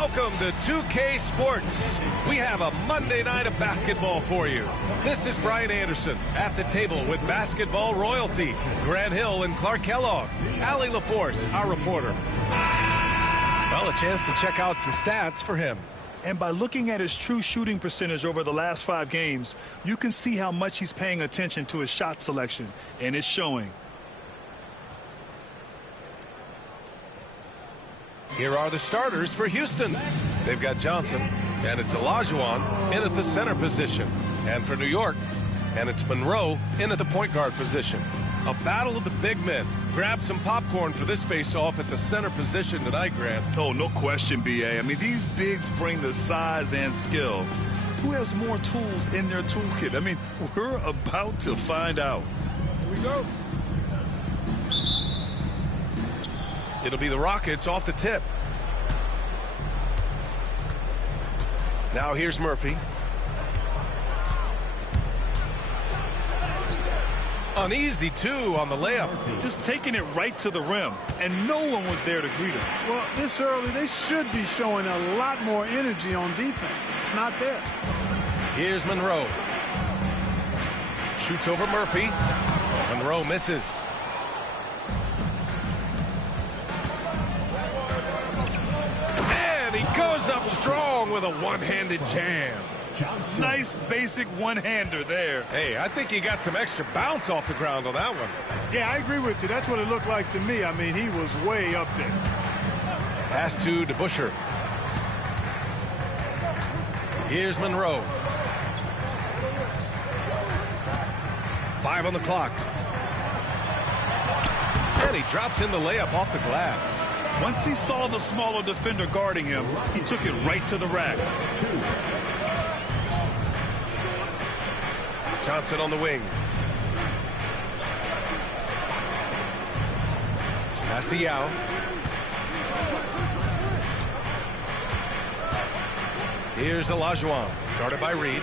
Welcome to 2K Sports. We have a Monday night of basketball for you. This is Brian Anderson at the table with basketball royalty. Grant Hill and Clark Kellogg. Allie LaForce, our reporter. Well, a chance to check out some stats for him. And by looking at his true shooting percentage over the last 5 games, you can see how much he's paying attention to his shot selection, and it's showing. Here are the starters for Houston. They've got Johnson, and it's Olajuwon in at the center position. And for New York, and it's Monroe in at the point guard position. A battle of the big men. Grab some popcorn for this face-off at the center position tonight, Grant. Oh, no question, B.A. I mean, these bigs bring the size and skill. Who has more tools in their toolkit? I mean, we're about to find out. Here we go. It'll be the Rockets off the tip. Now here's Murphy. Uneasy, too, on the layup. Just taking it right to the rim, and no one was there to greet him. Well, this early, they should be showing a lot more energy on defense. It's not there. Here's Monroe. Shoots over Murphy. Monroe misses. And he goes up strong with a one-handed jam. Nice basic one-hander there. Hey, I think he got some extra bounce off the ground on that one. Yeah, I agree with you. That's what it looked like to me. I mean, he was way up there. Pass to DeBuscher. Here's Monroe. 5 on the clock. And he drops in the layup off the glass. Once he saw the smaller defender guarding him, he took it right to the rack. Johnson on the wing. Pass to Yao. Here's Olajuwon, guarded by Reed.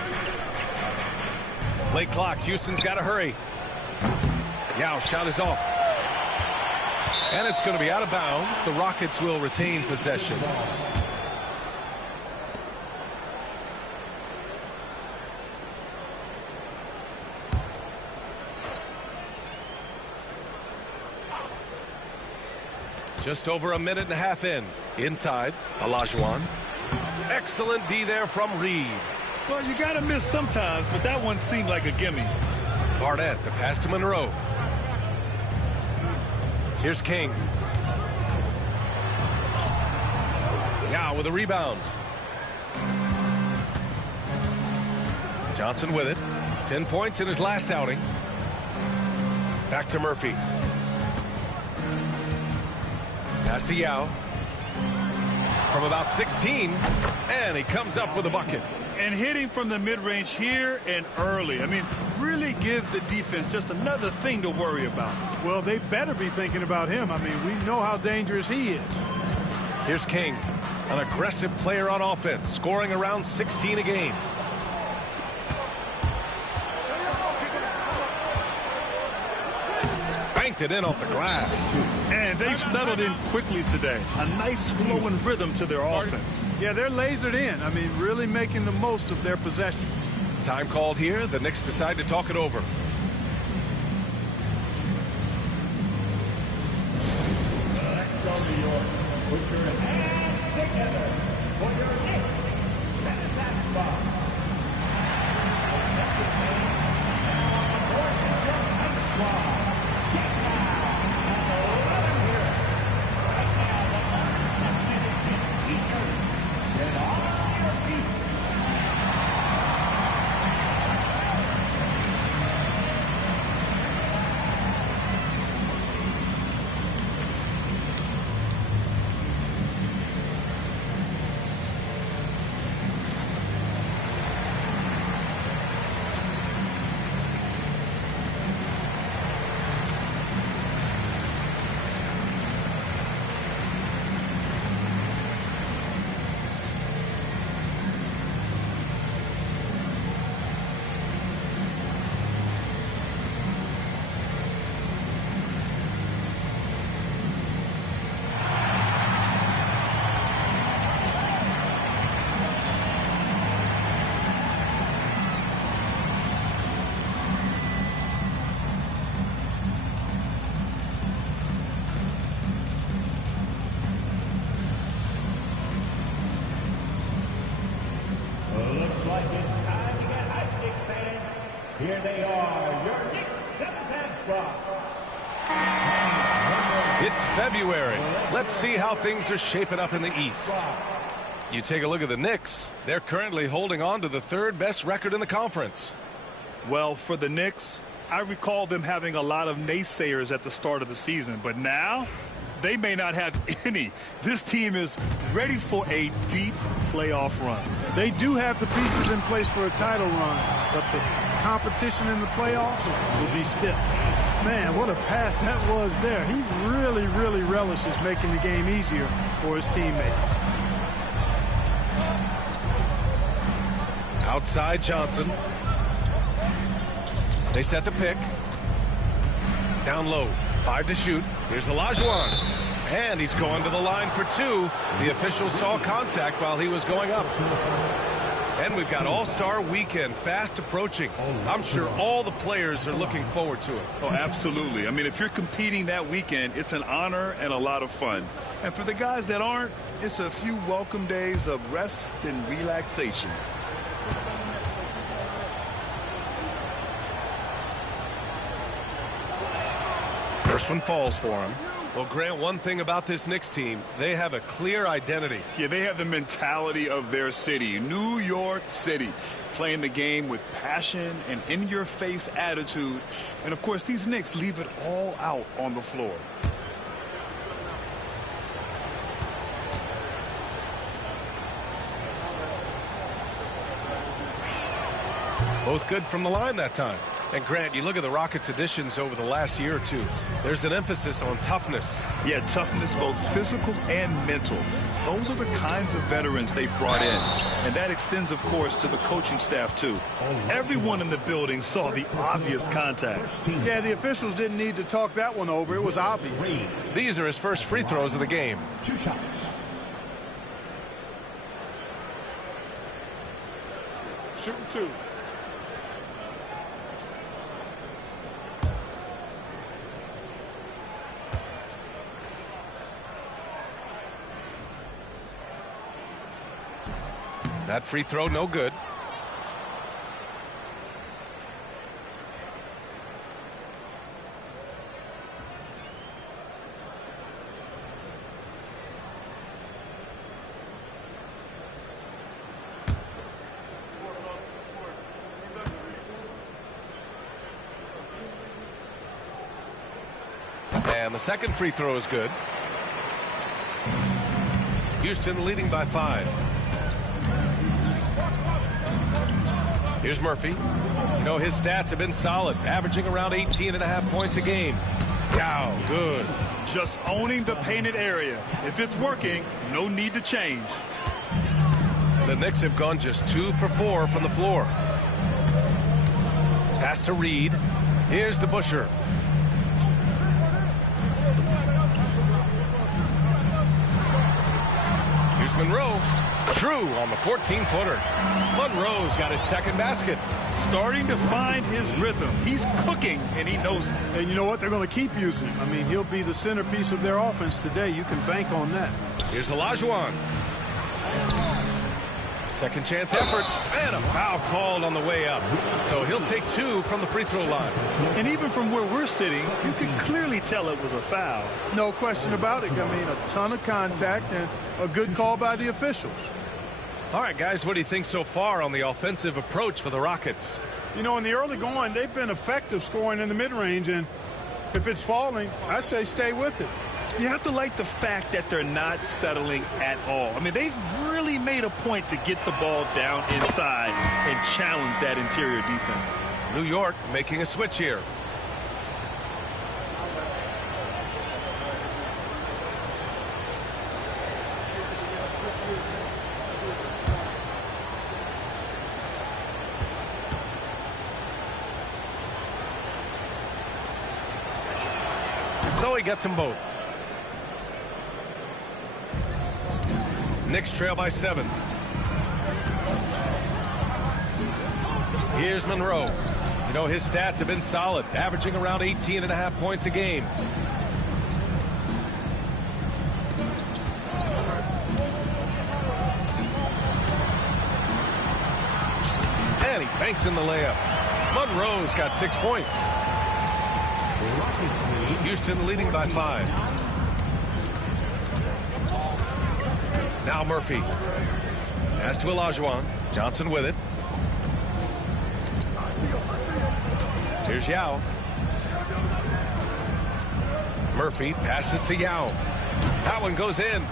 Late clock, Houston's got to hurry. Yao shot is off. And it's going to be out of bounds. The Rockets will retain possession. Just over a minute and a half in. Inside, Olajuwon. Excellent D there from Reed. Well, you got to miss sometimes, but that one seemed like a gimme. Barnett, the pass to Monroe. Here's King. Now with a rebound. Johnson with it. 10 points in his last outing. Back to Murphy. Pass to Yao. From about 16. And he comes up with a bucket. And hitting from the mid-range here and early. I mean, really gives the defense just another thing to worry about. Well, they better be thinking about him. I mean, we know how dangerous he is. Here's King, an aggressive player on offense, scoring around 16 a game. Banked it in off the glass. And they've settled in quickly today. A nice flowing rhythm to their offense. Yeah, they're lasered in. I mean, really making the most of their possessions. Time called here. The Knicks decide to talk it over. Let's go, New York. Put your hands together for your Knicks. Set that spot. It's February. Let's see how things are shaping up in the East. You take a look at the Knicks. They're currently holding on to the third best record in the conference. Well, for the Knicks, I recall them having a lot of naysayers at the start of the season, but now they may not have any. This team is ready for a deep playoff run. They do have the pieces in place for a title run, but the competition in the playoffs will be stiff. Man, what a pass that was there. He really, really relishes making the game easier for his teammates. Outside Johnson. They set the pick. Down low. 5 to shoot. Here's Olajuwon. And he's going to the line for 2. The official saw contact while he was going up. And we've got All-Star Weekend fast approaching. I'm sure all the players are looking forward to it. Oh, absolutely. I mean, if you're competing that weekend, it's an honor and a lot of fun. And for the guys that aren't, it's a few welcome days of rest and relaxation. First one falls for him. Well, Grant, one thing about this Knicks team, they have a clear identity. Yeah, they have the mentality of their city, New York City, playing the game with passion and in-your-face attitude. And, of course, these Knicks leave it all out on the floor. Both good from the line that time. And Grant, you look at the Rockets' additions over the last year or two. There's an emphasis on toughness. Yeah, toughness, both physical and mental. Those are the kinds of veterans they've brought in. And that extends, of course, to the coaching staff, too. Everyone in the building saw the obvious contact. Yeah, the officials didn't need to talk that one over. It was obvious. These are his first free throws of the game. 2 shots. Shooting 2. That free throw, no good. And the second free throw is good. Houston leading by 5. Here's Murphy. You know, his stats have been solid, averaging around 18.5 points a game. Wow, good. Just owning the painted area. If it's working, no need to change. The Knicks have gone just 2 for 4 from the floor. Pass to Reed. Here's to Busher. Here's Monroe. True on the 14-footer. Monroe's got his second basket. Starting to find his rhythm. He's cooking, and he knows it. And you know what? They're going to keep using him. I mean, he'll be the centerpiece of their offense today. You can bank on that. Here's Olajuwon. Second chance effort. And a foul called on the way up. So he'll take 2 from the free throw line. And even from where we're sitting, you can clearly tell it was a foul. No question about it. I mean, a ton of contact and a good call by the officials. All right, guys, what do you think so far on the offensive approach for the Rockets? You know, in the early going, they've been effective scoring in the mid-range, and if it's falling, I say stay with it. You have to like the fact that they're not settling at all. I mean, they've really made a point to get the ball down inside and challenge that interior defense. New York making a switch here. So he gets them both. Knicks trail by 7. Here's Monroe. You know, his stats have been solid, averaging around 18.5 points a game. And he banks in the layup. Monroe's got 6 points. Houston leading by 5. Now Murphy. Pass to Olajuwon. Johnson with it. Here's Yao. Murphy passes to Yao. That one goes in.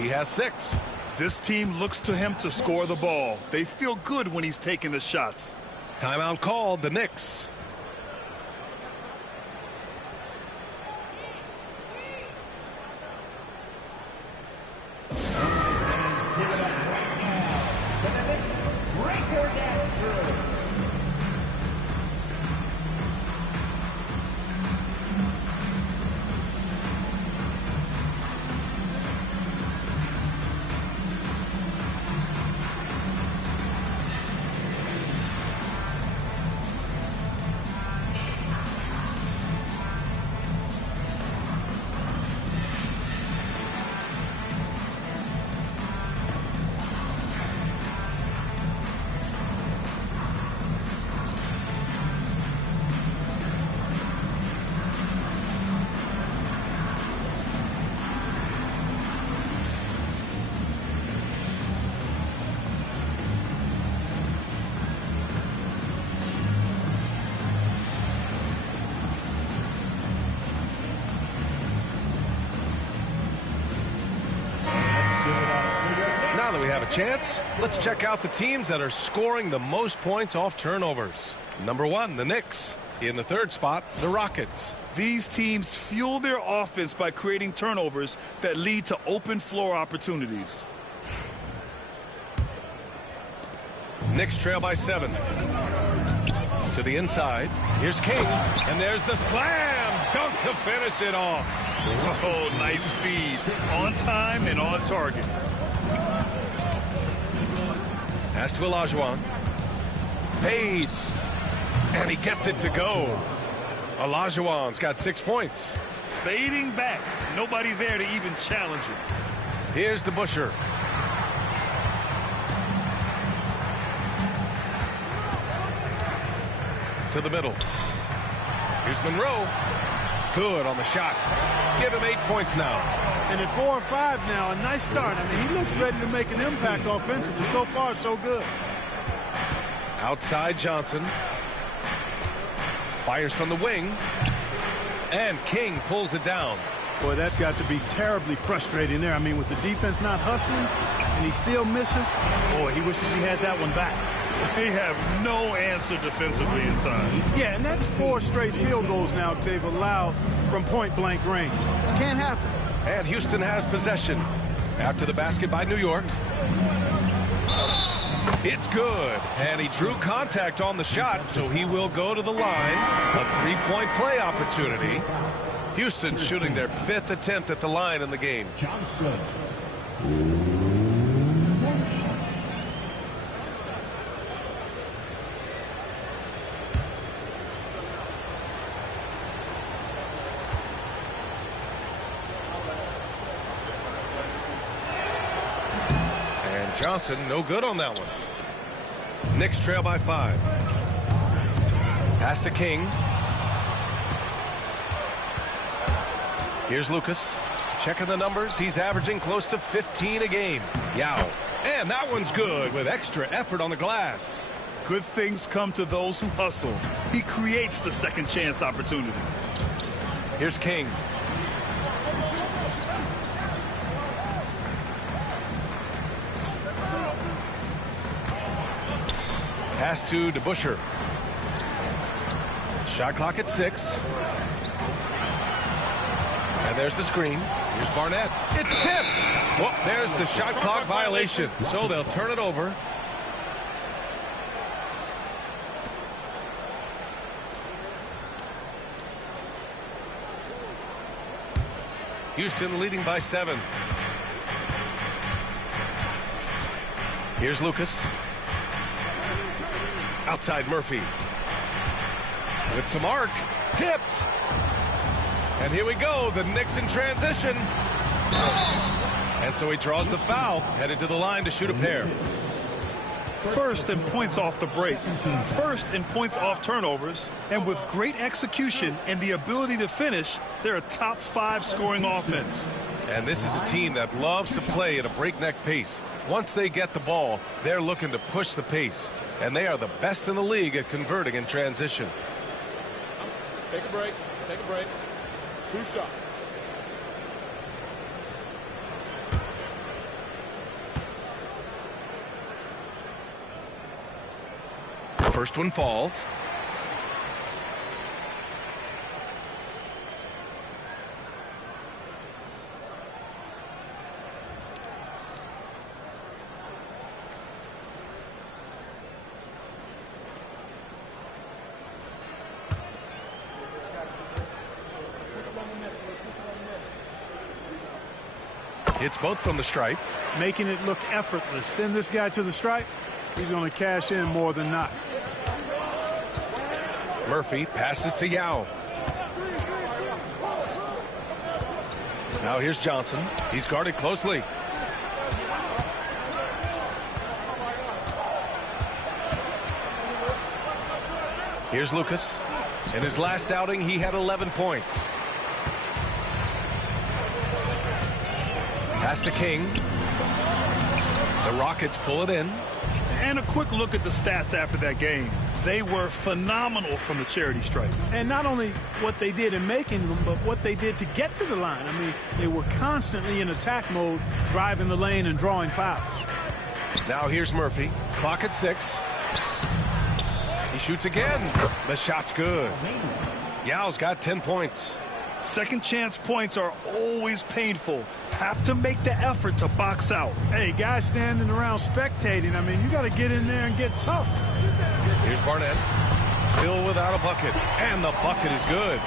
He has 6. This team looks to him to score the ball. They feel good when he's taking the shots. Timeout called, the Knicks. Now that we have a chance, let's check out the teams that are scoring the most points off turnovers. Number 1, the Knicks. In the 3rd spot, the Rockets. These teams fuel their offense by creating turnovers that lead to open floor opportunities. Knicks trail by 7. To the inside. Here's King. And there's the slam dunk to finish it off. Oh, nice feed. On time and on target. Pass to Olajuwon. Fades. And he gets it to go. Olajuwon's got 6 points. Fading back. Nobody there to even challenge it. Here's DeBusschere. To the middle. Here's Monroe. Good on the shot. Give him 8 points now. And at 4 or 5 now, a nice start. I mean, he looks ready to make an impact offensively. So far, so good. Outside Johnson. Fires from the wing. And King pulls it down. Boy, that's got to be terribly frustrating there. I mean, with the defense not hustling and he still misses, boy, he wishes he had that one back. They have no answer defensively inside. Yeah, and that's 4 straight field goals now they've allowed from point-blank range. Can't happen. And Houston has possession. After the basket by New York. It's good. And he drew contact on the shot, so he will go to the line. A 3-point play opportunity. Houston shooting their 5th attempt at the line in the game. Johnson. And Johnson, no good on that one. Knicks trail by 5. Pass to King. Here's Lucas. Checking the numbers. He's averaging close to 15 a game. Yao. And that one's good with extra effort on the glass. Good things come to those who hustle. He creates the second chance opportunity. Here's King. Pass to DeBusschere. Shot clock at 6. And there's the screen. Here's Barnett. It's tipped. Well, there's the shot clock violation. So they'll turn it over. Houston leading by 7. Here's Lucas. Outside Murphy. With some arc. Tipped. And here we go. The Knicks in transition. And so he draws the foul. Headed to the line to shoot a pair. first in points off the break, first in points off turnovers, and with great execution and the ability to finish, they're a top 5 scoring offense. And this is a team that loves to play at a breakneck pace. Once they get the ball, they're looking to push the pace. And they are the best in the league at converting in transition. Take a break. Take a break. 2 shots. First one falls. Hits both from the stripe. Making it look effortless. Send this guy to the stripe. He's going to cash in more than not. Murphy passes to Yao. Now here's Johnson. He's guarded closely. Here's Lucas. In his last outing, he had 11 points. Pass to King. The Rockets pull it in. And a quick look at the stats after that game. They were phenomenal from the charity stripe. And not only what they did in making them, but what they did to get to the line. I mean, they were constantly in attack mode, driving the lane and drawing fouls. Now here's Murphy. Clock at 6. He shoots again. The shot's good. Yao's got 10 points. Second chance points are always painful. Have to make the effort to box out. Hey, guys standing around spectating, I mean, you got to get in there and get tough. Here's Barnett. Still without a bucket. And the bucket is good.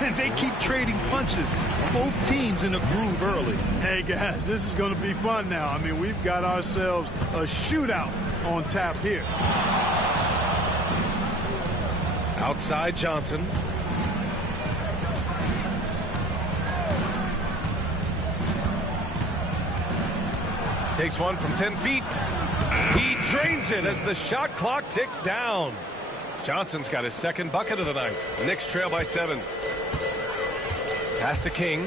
And they keep trading punches. Both teams in a groove early. Hey, guys, this is going to be fun now. I mean, we've got ourselves a shootout on tap here. Outside Johnson. Takes one from 10 feet. He drains it as the shot clock ticks down. Johnson's got his second bucket of the night. Knicks trail by 7. Pass to King.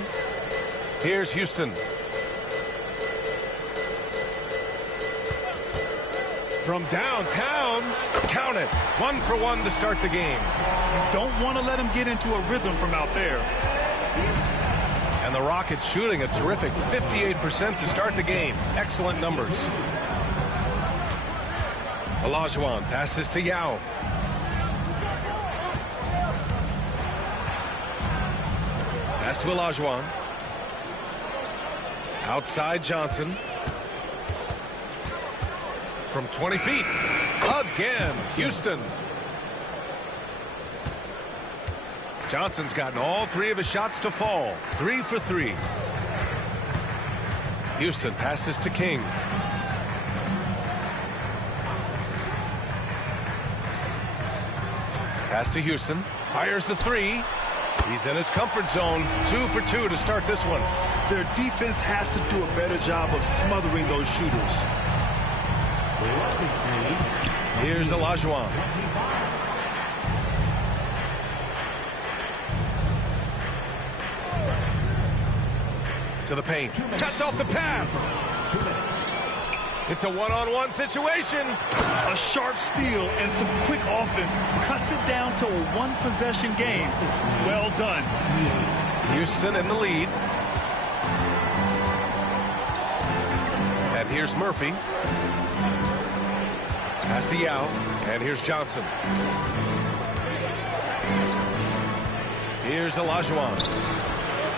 Here's Houston. From downtown, count it. 1 for 1 to start the game. Don't want to let him get into a rhythm from out there. And the Rockets shooting a terrific 58% to start the game. Excellent numbers. Olajuwon passes to Yao. Pass to Olajuwon. Outside Johnson. From 20 feet. Again, Houston. Johnson's gotten all 3 of his shots to fall. 3 for 3. Houston passes to King. Pass to Houston. Fires the 3. He's in his comfort zone. 2 for 2 to start this one. Their defense has to do a better job of smothering those shooters. Here's Olajuwon. To the paint. Cuts off the pass. It's a one-on-one situation. A sharp steal and some quick offense cuts it down to a 1-possession game. Well done. Houston in the lead. And here's Murphy. Pass to Yao. And here's Johnson. Here's Olajuwon.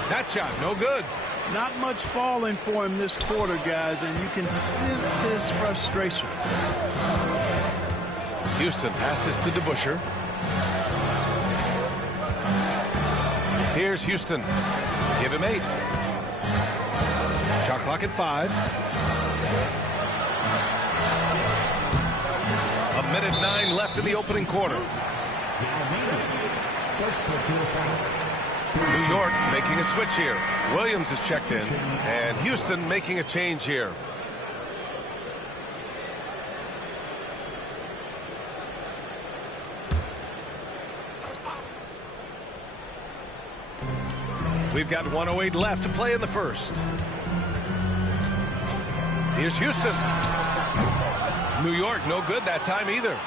That shot, no good. Not much falling for him this quarter, guys, and you can sense his frustration. Houston passes to DeBusschere. Here's Houston. Give him 8. Shot clock at 5. A minute 9 left in the opening quarter. New York making a switch here. Williams is checked in, and Houston making a change here. We've got 1:08 left to play in the first. Here's Houston. New York, no good that time either.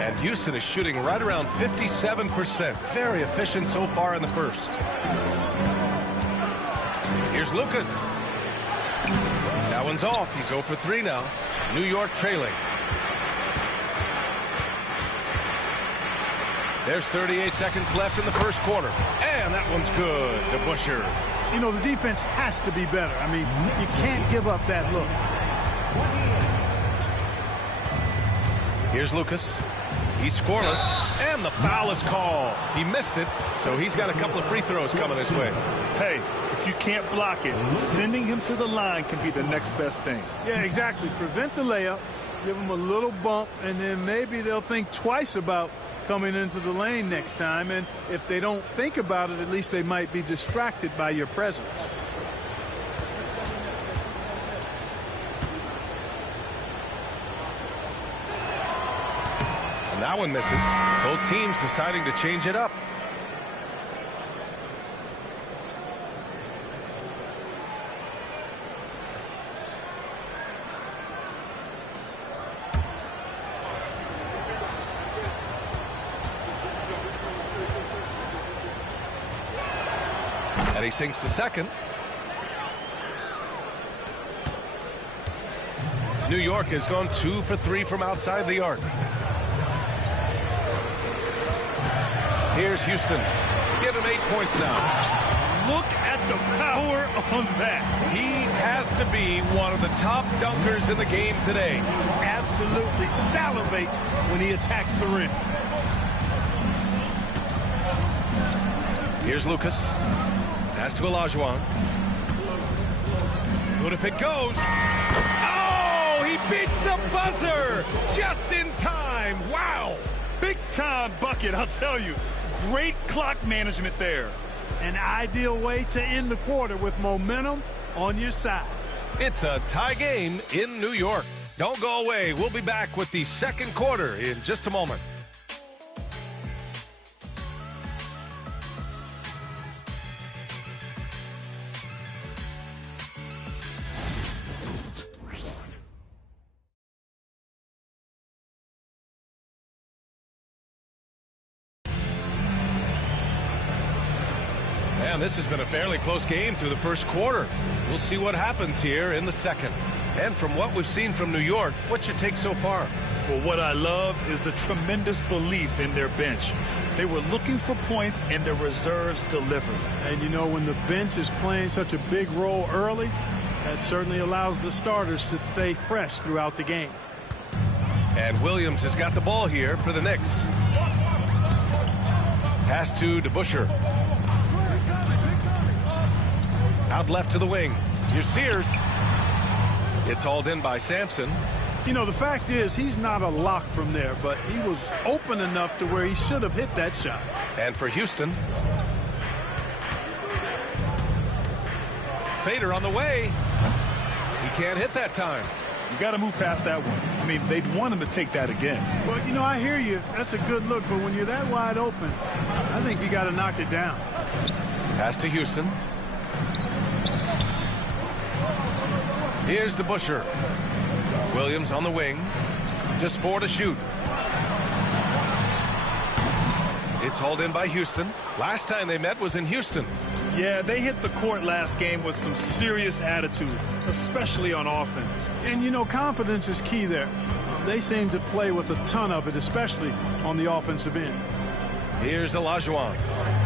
And Houston is shooting right around 57%. Very efficient so far in the first. Here's Lucas. That one's off. He's 0 for 3 now. New York trailing. There's 38 seconds left in the first quarter. And that one's good. DeBusschere. You know, the defense has to be better. I mean, you can't give up that look. Here's Lucas. He's scoreless. And the foul is called. He missed it, so he's got a couple of free throws coming his way. Hey, if you can't block it, sending him to the line can be the next best thing. Yeah, exactly. Prevent the layup, give them a little bump, and then maybe they'll think twice about coming into the lane next time. And if they don't think about it, at least they might be distracted by your presence. And that one misses. Both teams deciding to change it up. And he sinks the second. New York has gone 2 for 3 from outside the arc. Here's Houston. Give him 8 points now. Look at the power on that. He has to be one of the top dunkers in the game today. Absolutely salivates when he attacks the rim. Here's Lucas. Pass to Olajuwon. Good if it goes. Oh, he beats the buzzer just in time. Wow. Big time bucket, I'll tell you. Great clock management there. An ideal way to end the quarter with momentum on your side. It's a tie game in New York. Don't go away. We'll be back with the second quarter in just a moment. And this has been a fairly close game through the first quarter. We'll see what happens here in the second. And from what we've seen from New York, what's your take so far? Well, what I love is the tremendous belief in their bench. They were looking for points, and their reserves delivered. And you know, when the bench is playing such a big role early, that certainly allows the starters to stay fresh throughout the game. And Williams has got the ball here for the Knicks. Pass to DeBusschere. Out left to the wing. Here's Sears. It's hauled in by Sampson. You know, the fact is he's not a lock from there, but he was open enough to where he should have hit that shot. And for Houston. Fader on the way. He can't hit that time. You got to move past that one. I mean, they'd want him to take that again. Well, you know, I hear you. That's a good look, but when you're that wide open, I think you got to knock it down. Pass to Houston. Here's DeBusschere. Williams on the wing. Just 4 to shoot. It's hauled in by Houston. Last time they met was in Houston. Yeah, they hit the court last game with some serious attitude, especially on offense. And, you know, confidence is key there. They seem to play with a ton of it, especially on the offensive end. Here's Olajuwon.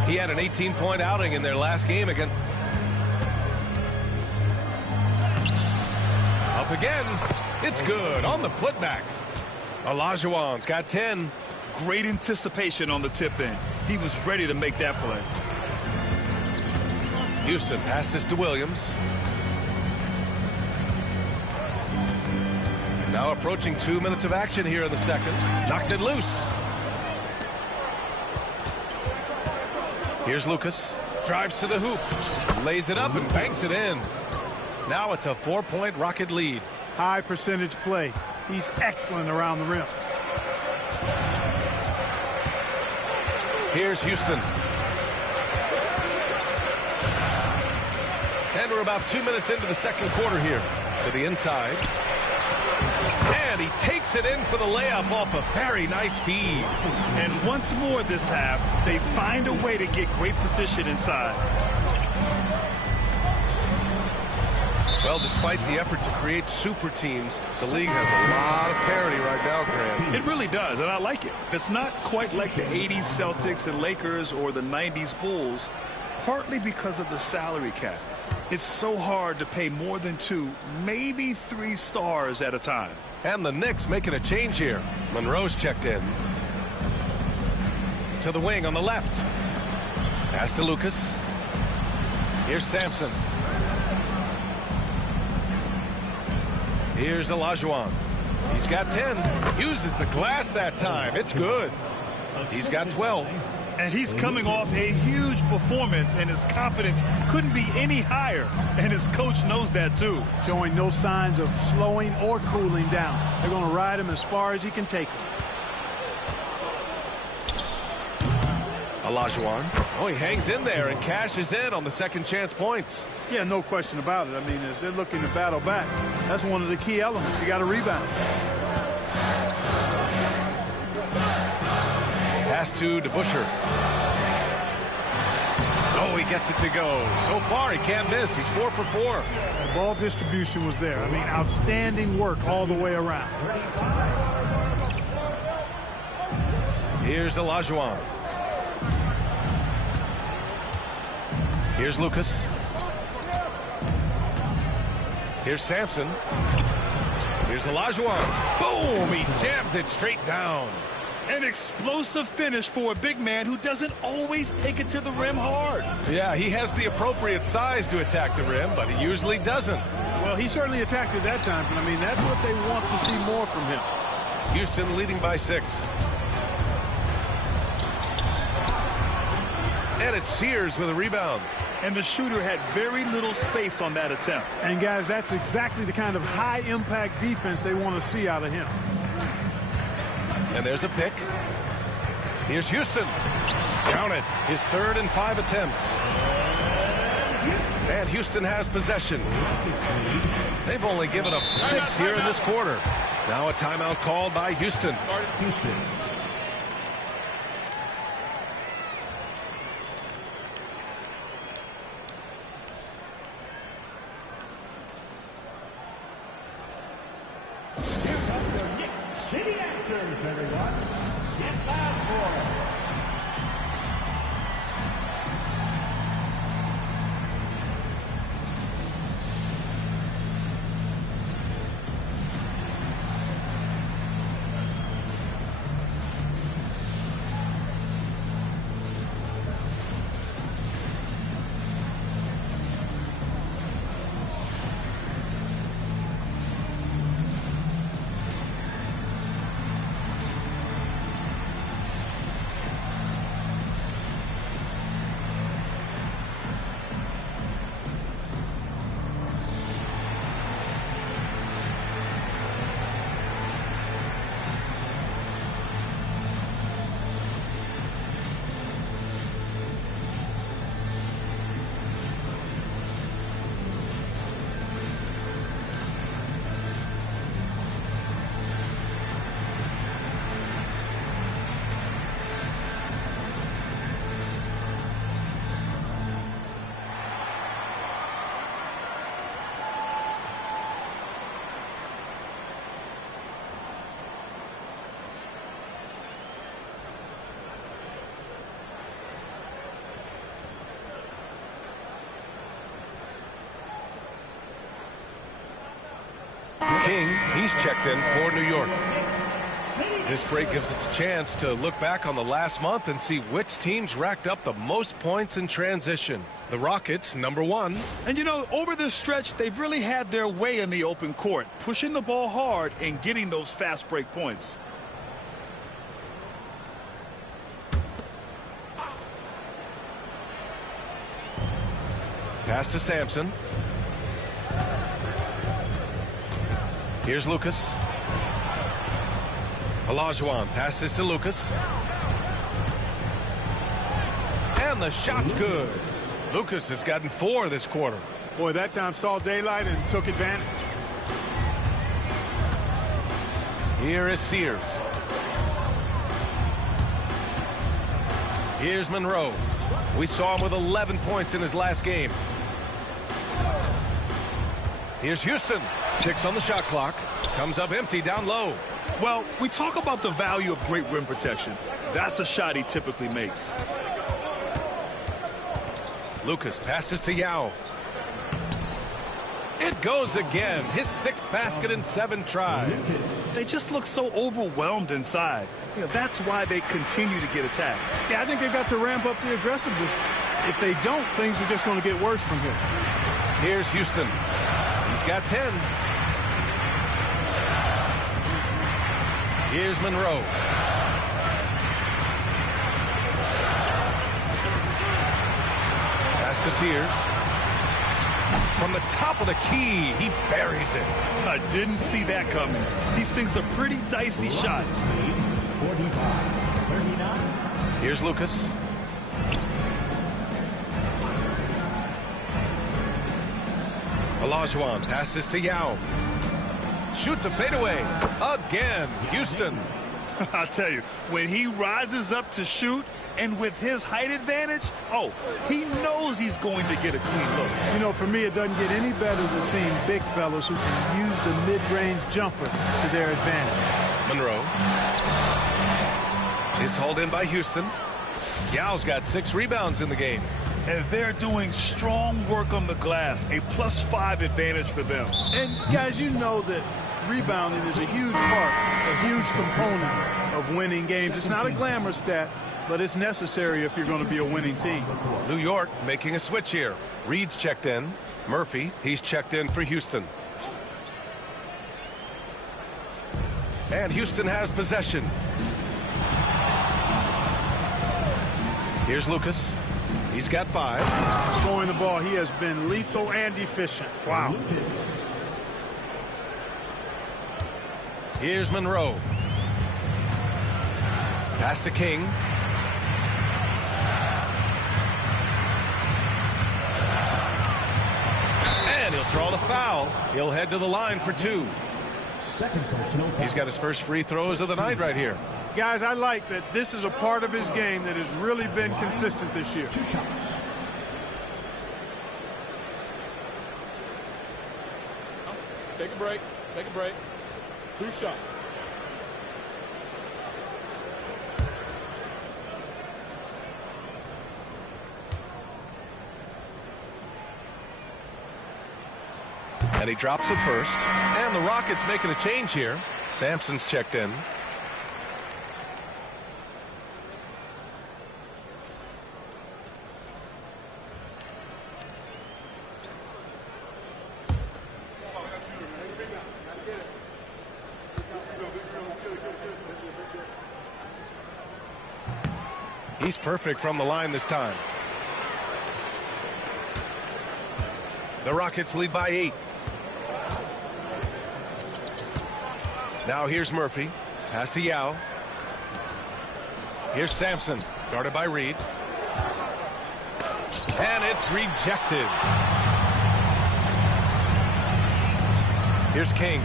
He had an 18-point outing in their last game again. Up again. It's good on the putback. Olajuwon's got 10. Great anticipation on the tip in. He was ready to make that play. Houston passes to Williams. Now approaching 2 minutes of action here in the second. Knocks it loose. Here's Lucas. Drives to the hoop. Lays it up and banks it in. Now it's a 4-point Rocket lead. High percentage play. He's excellent around the rim. Here's Houston. And we're about 2 minutes into the second quarter here. To the inside. And he takes it in for the layup off a very nice feed. And once more this half, they find a way to get great position inside. Well, despite the effort to create super teams, the league has a lot of parity right now, Grant. It really does, and I like it. It's not quite like the 80s Celtics and Lakers or the 90s Bulls, partly because of the salary cap. It's so hard to pay more than 2, maybe 3 stars at a time. And the Knicks making a change here. Monroe's checked in. To the wing on the left. Pass to Lucas. Here's Sampson. Here's Olajuwon. He's got 10. Uses the glass that time. It's good. He's got 12. And he's coming off a huge performance, and his confidence couldn't be any higher. And his coach knows that, too. Showing no signs of slowing or cooling down. They're going to ride him as far as he can take him. Olajuwon. Oh, he hangs in there and cashes in on the second chance points. Yeah, no question about it. I mean, as they're looking to battle back, that's one of the key elements. You got to rebound. Pass to DeBusschere. Oh, he gets it to go. So far, he can't miss. He's 4 for 4. The ball distribution was there. I mean, outstanding work all the way around. Here's Olajuwon. Here's Lucas. Here's Sampson. Here's Olajuwon. Boom! He jams it straight down. An explosive finish for a big man who doesn't always take it to the rim hard. Yeah, he has the appropriate size to attack the rim, but he usually doesn't. Well, he certainly attacked it that time. I mean, that's what they want to see more from him. Houston leading by 6. And it's Sears with a rebound. And the shooter had very little space on that attempt. And, guys, that's exactly the kind of high-impact defense they want to see out of him. And there's a pick. Here's Houston. Count it. His 3rd and 5 attempts. And Houston has possession. They've only given up 6 here in this quarter. Now a timeout called by Houston. Everyone, get loud for it. King, he's checked in for New York. This break gives us a chance to look back on the last month and see which teams racked up the most points in transition. The Rockets, number 1. And, you know, over this stretch, they've really had their way in the open court, pushing the ball hard and getting those fast break points. Pass to Sampson. Here's Lucas. Olajuwon passes to Lucas. And the shot's good. Lucas has gotten 4 this quarter. Boy, that time saw daylight and took advantage. Here is Sears. Here's Monroe. We saw him with 11 points in his last game. Here's Houston. 6 on the shot clock. Comes up empty down low. Well, we talk about the value of great rim protection. That's a shot he typically makes. Lucas passes to Yao. It goes again. His 6th basket in 7 tries. They just look so overwhelmed inside. You know, that's why they continue to get attacked. Yeah, I think they've got to ramp up the aggressiveness. If they don't, things are just going to get worse from here. Here's Houston. He's got 10. Here's Monroe. Pass to Sears. From the top of the key, he buries it. I didn't see that coming. He sinks a pretty dicey shot. 45-39. Here's Lucas. Olajuwon passes to Yao. Shoots a fadeaway. Again, Houston. I'll tell you, when he rises up to shoot and with his height advantage, oh, he knows he's going to get a clean look. You know, for me, it doesn't get any better than seeing big fellas who can use the mid-range jumper to their advantage. Monroe. It's hauled in by Houston. Yao's got 6 rebounds in the game. And they're doing strong work on the glass, a +5 advantage for them. And, guys, you know that rebounding is a huge part, a huge component of winning games. It's not a glamour stat, but it's necessary if you're going to be a winning team. New York making a switch here. Reed's checked in. Murphy, he's checked in for Houston. And Houston has possession. Here's Lucas. He's got 5. Scoring the ball, he has been lethal and efficient. Wow. Here's Monroe. Pass to King. And he'll draw the foul. He'll head to the line for 2. He's got his first free throws of the night right here. Guys, I like that this is a part of his game that has really been consistent this year. 2 shots. Take a break. Take a break. 2 shots. And he drops it first. And the Rockets making a change here. Sampson's checked in. He's perfect from the line this time. The Rockets lead by 8. Now here's Murphy. Pass to Yao. Here's Sampson. Guarded by Reed. And it's rejected. Here's King.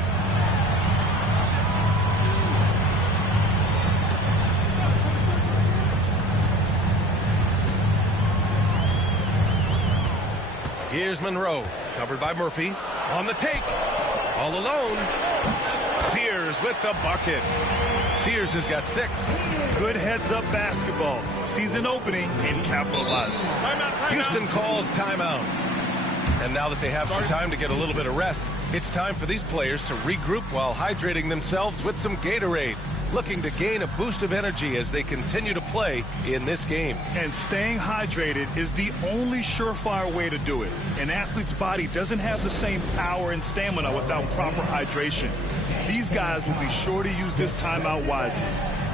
Here's Monroe, covered by Murphy. On the take, all alone. Sears with the bucket. Sears has got 6. Good heads-up basketball. Sees an opening and capitalizes. Houston calls timeout. And now that they have some time to get a little bit of rest, it's time for these players to regroup while hydrating themselves with some Gatorade, looking to gain a boost of energy as they continue to play in this game. And staying hydrated is the only surefire way to do it. An athlete's body doesn't have the same power and stamina without proper hydration. These guys will be sure to use this timeout wisely.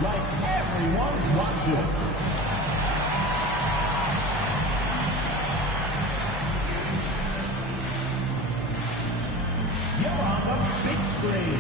Like everyone watching. You're on the big screen.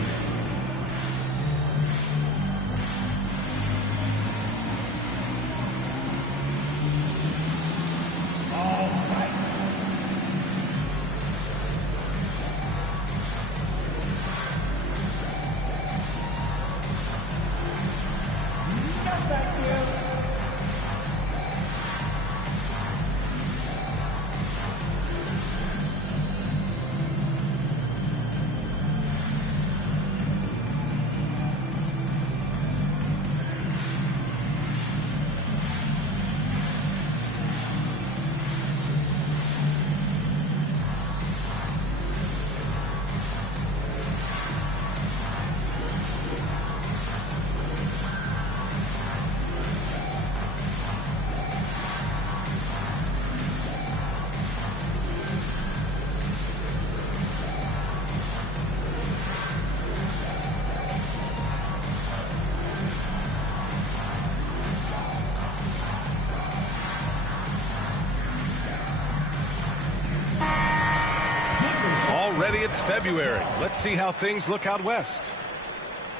It's February. Let's see how things look out west.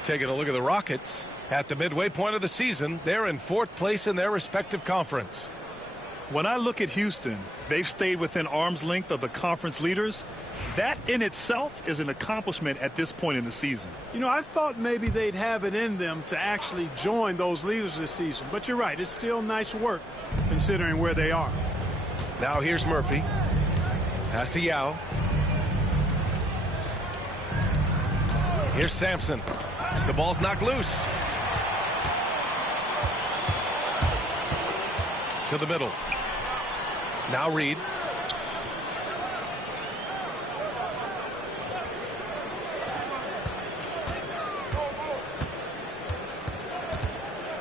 Taking a look at the Rockets. At the midway point of the season, they're in 4th place in their respective conference. When I look at Houston, they've stayed within arm's length of the conference leaders. That in itself is an accomplishment at this point in the season. You know, I thought maybe they'd have it in them to actually join those leaders this season. But you're right, it's still nice work considering where they are. Now here's Murphy. Pass to Yao. Here's Sampson. The ball's knocked loose. To the middle. Now Reed.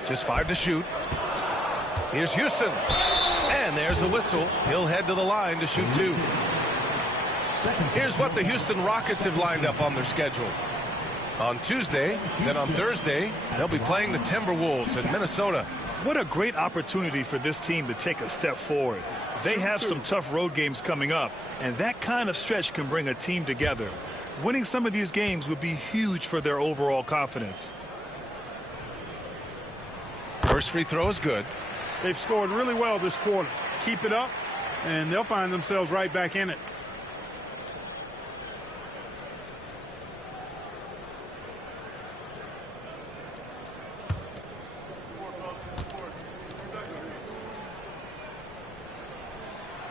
Just 5 to shoot. Here's Houston. And there's a whistle. He'll head to the line to shoot 2. Here's what the Houston Rockets have lined up on their schedule. On Tuesday, then on Thursday, they'll be playing the Timberwolves in Minnesota. What a great opportunity for this team to take a step forward. They have some tough road games coming up, and that kind of stretch can bring a team together. Winning some of these games would be huge for their overall confidence. First free throw is good. They've scored really well this quarter. Keep it up, and they'll find themselves right back in it.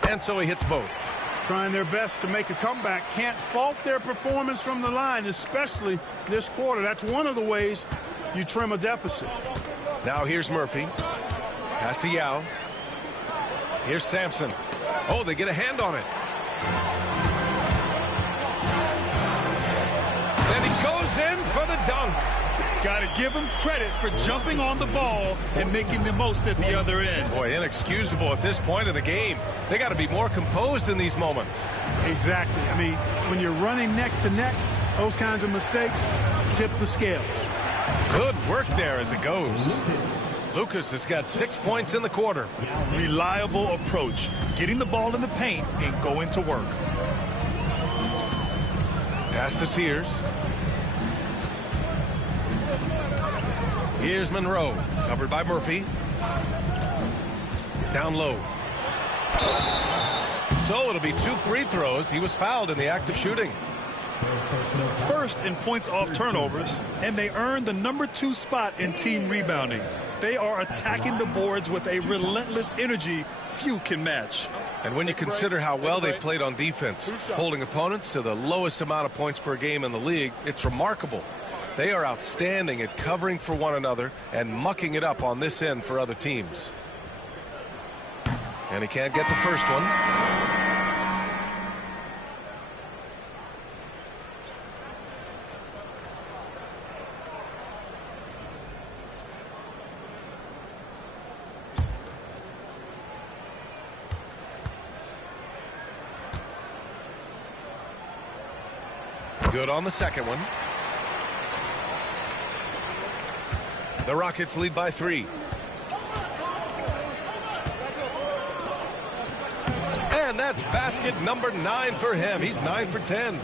And so he hits both. Trying their best to make a comeback. Can't fault their performance from the line, especially this quarter. That's one of the ways you trim a deficit. Now here's Murphy. Pass to Yao. Here's Sampson. Oh, they get a hand on it. And he goes in for the dunk. Got to give him credit for jumping on the ball and making the most at the other end. Boy, inexcusable at this point of the game. They got to be more composed in these moments. Exactly. I mean, when you're running neck to neck, those kinds of mistakes tip the scales. Good work there as it goes. Lucas has got 6 points in the quarter. Reliable approach. Getting the ball in the paint and going to work. Pass to Sears. Here's Monroe, covered by Murphy. Down low. So it'll be 2 free throws. He was fouled in the act of shooting. First in points off turnovers, and they earned the number 2 spot in team rebounding. They are attacking the boards with a relentless energy few can match. And when you consider how well they played on defense, holding opponents to the lowest amount of points per game in the league, it's remarkable. They are outstanding at covering for one another and mucking it up on this end for other teams. And he can't get the first one. Good on the second one. The Rockets lead by 3. And that's basket number 9 for him. He's 9 for 10.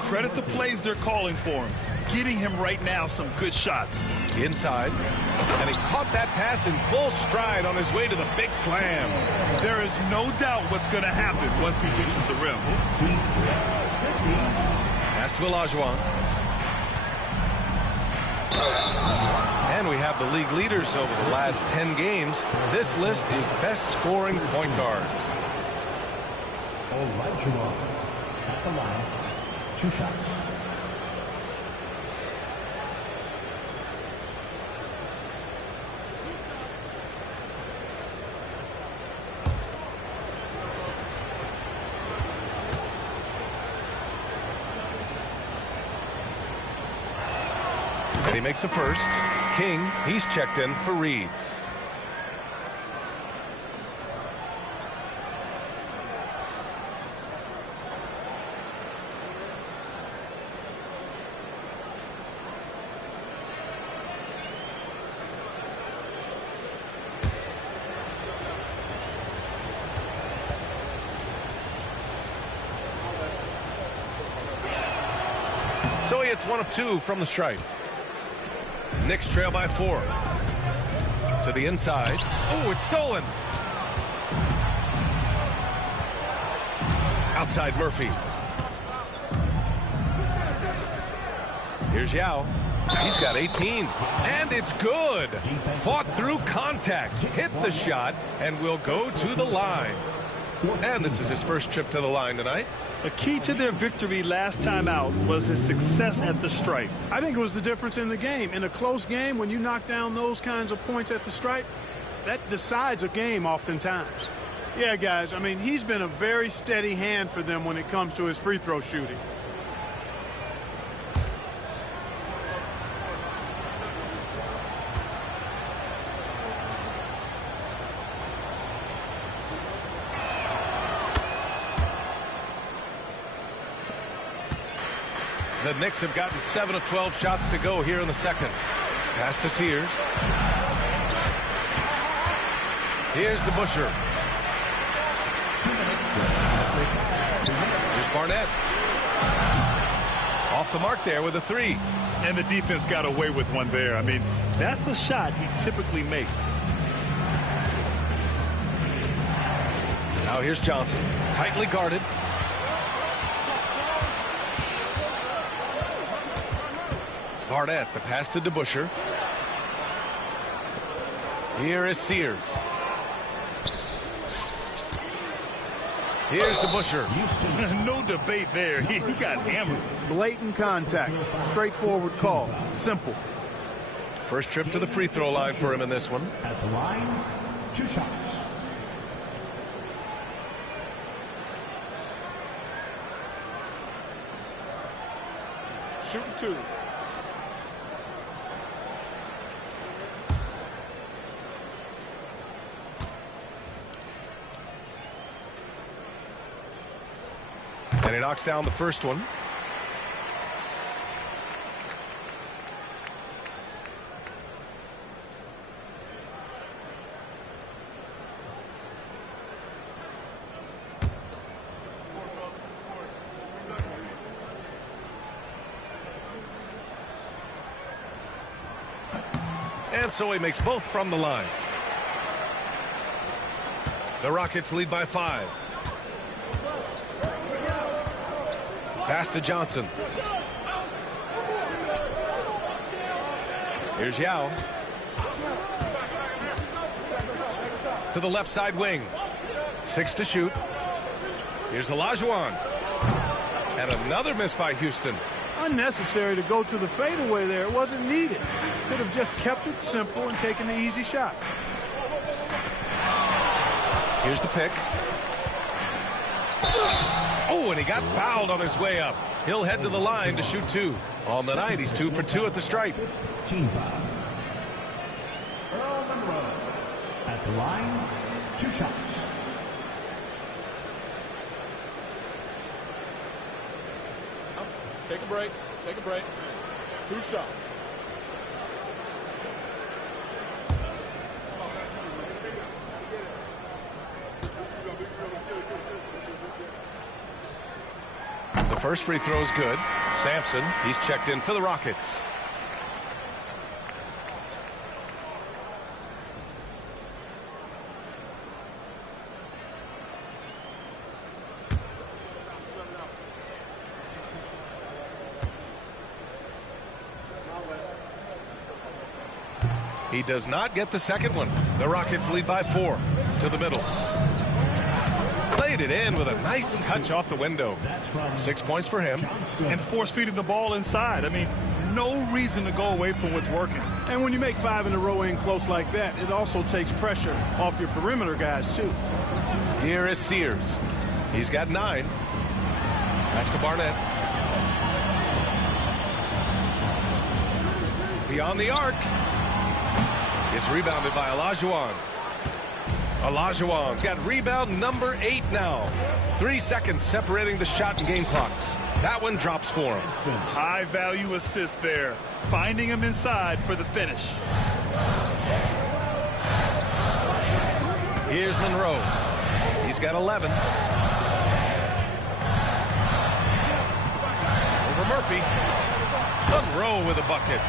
Credit the plays they're calling for him. Getting him right now some good shots. Inside. And he caught that pass in full stride on his way to the big slam. There is no doubt what's going to happen once he reaches the rim. Pass to Olajuwon. And we have the league leaders over the last 10 games. This list is best scoring point guards. Olajuwon at the line, 2 shots. And he makes a first. King, he's checked in for Reed. So he hits 1 of 2 from the stripe. Knicks trail by 4. To the inside. Oh, it's stolen. Outside Murphy. Here's Yao. He's got 18. And it's good. Fought through contact. Hit the shot and will go to the line. And this is his first trip to the line tonight. The key to their victory last time out was his success at the stripe. I think it was the difference in the game. In a close game, when you knock down those kinds of points at the stripe, that decides a game oftentimes. Yeah, guys, I mean, he's been a very steady hand for them when it comes to his free throw shooting. The Knicks have gotten 7 of 12 shots to go here in the second. Pass to Sears. Here's DeBusschere. Here's Barnett. Off the mark there with a 3. And the defense got away with one there. I mean, that's a shot he typically makes. Now here's Johnson. Tightly guarded. Barnett, the pass to DeBusschere. Here is Sears. Here's DeBusschere. No debate there. He got hammered. Blatant contact. Straightforward call. Simple. First trip to the free throw line for him in this one. At the line, 2 shots. Shooting 2. And he knocks down the first one. And so he makes both from the line. The Rockets lead by 5. Pass to Johnson. Here's Yao. To the left side wing. 6 to shoot. Here's Olajuwon. And another miss by Houston. Unnecessary to go to the fadeaway there. It wasn't needed. Could have just kept it simple and taken the easy shot. Here's the pick. Oh, and he got fouled on his way up. He'll head to the line to shoot 2. On the night, he's 2 for 2 at the stripe. Team foul. Earl Monroe. At the line, 2 shots. Take a break. Take a break. 2 shots. The first free throw is good. Sampson, he's checked in for the Rockets. He does not get the second one. The Rockets lead by 4. To the middle. Played it in with a nice touch off the window. 6 points for him. And force feeding the ball inside. I mean, no reason to go away from what's working. And when you make 5 in a row in close like that, it also takes pressure off your perimeter guys, too. Here is Sears. He's got 9. Pass to Barnett. Beyond the arc. It's rebounded by Olajuwon. Olajuwon's got rebound number 8 now. 3 seconds separating the shot and game clocks. That one drops for him. High value assist there. Finding him inside for the finish. Here's Monroe. He's got 11. Over Murphy. Monroe with a bucket.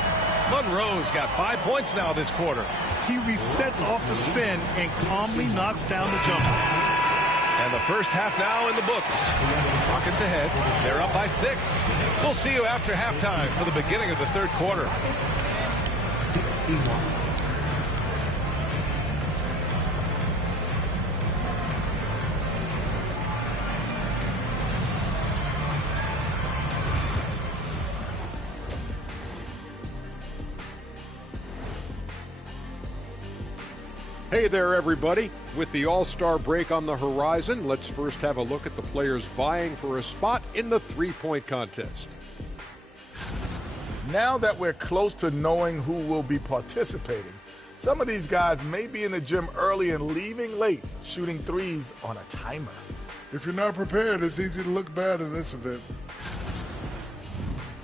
Monroe's got 5 points now this quarter. He resets off the spin and calmly knocks down the jumper. And the first half now in the books. Rockets ahead. They're up by 6. We'll see you after halftime for the beginning of the third quarter. 61. Hey there, everybody. With the All-Star break on the horizon, let's first have a look at the players vying for a spot in the three-point contest. Now that we're close to knowing who will be participating, some of these guys may be in the gym early and leaving late, shooting threes on a timer. If you're not prepared, it's easy to look bad in this event.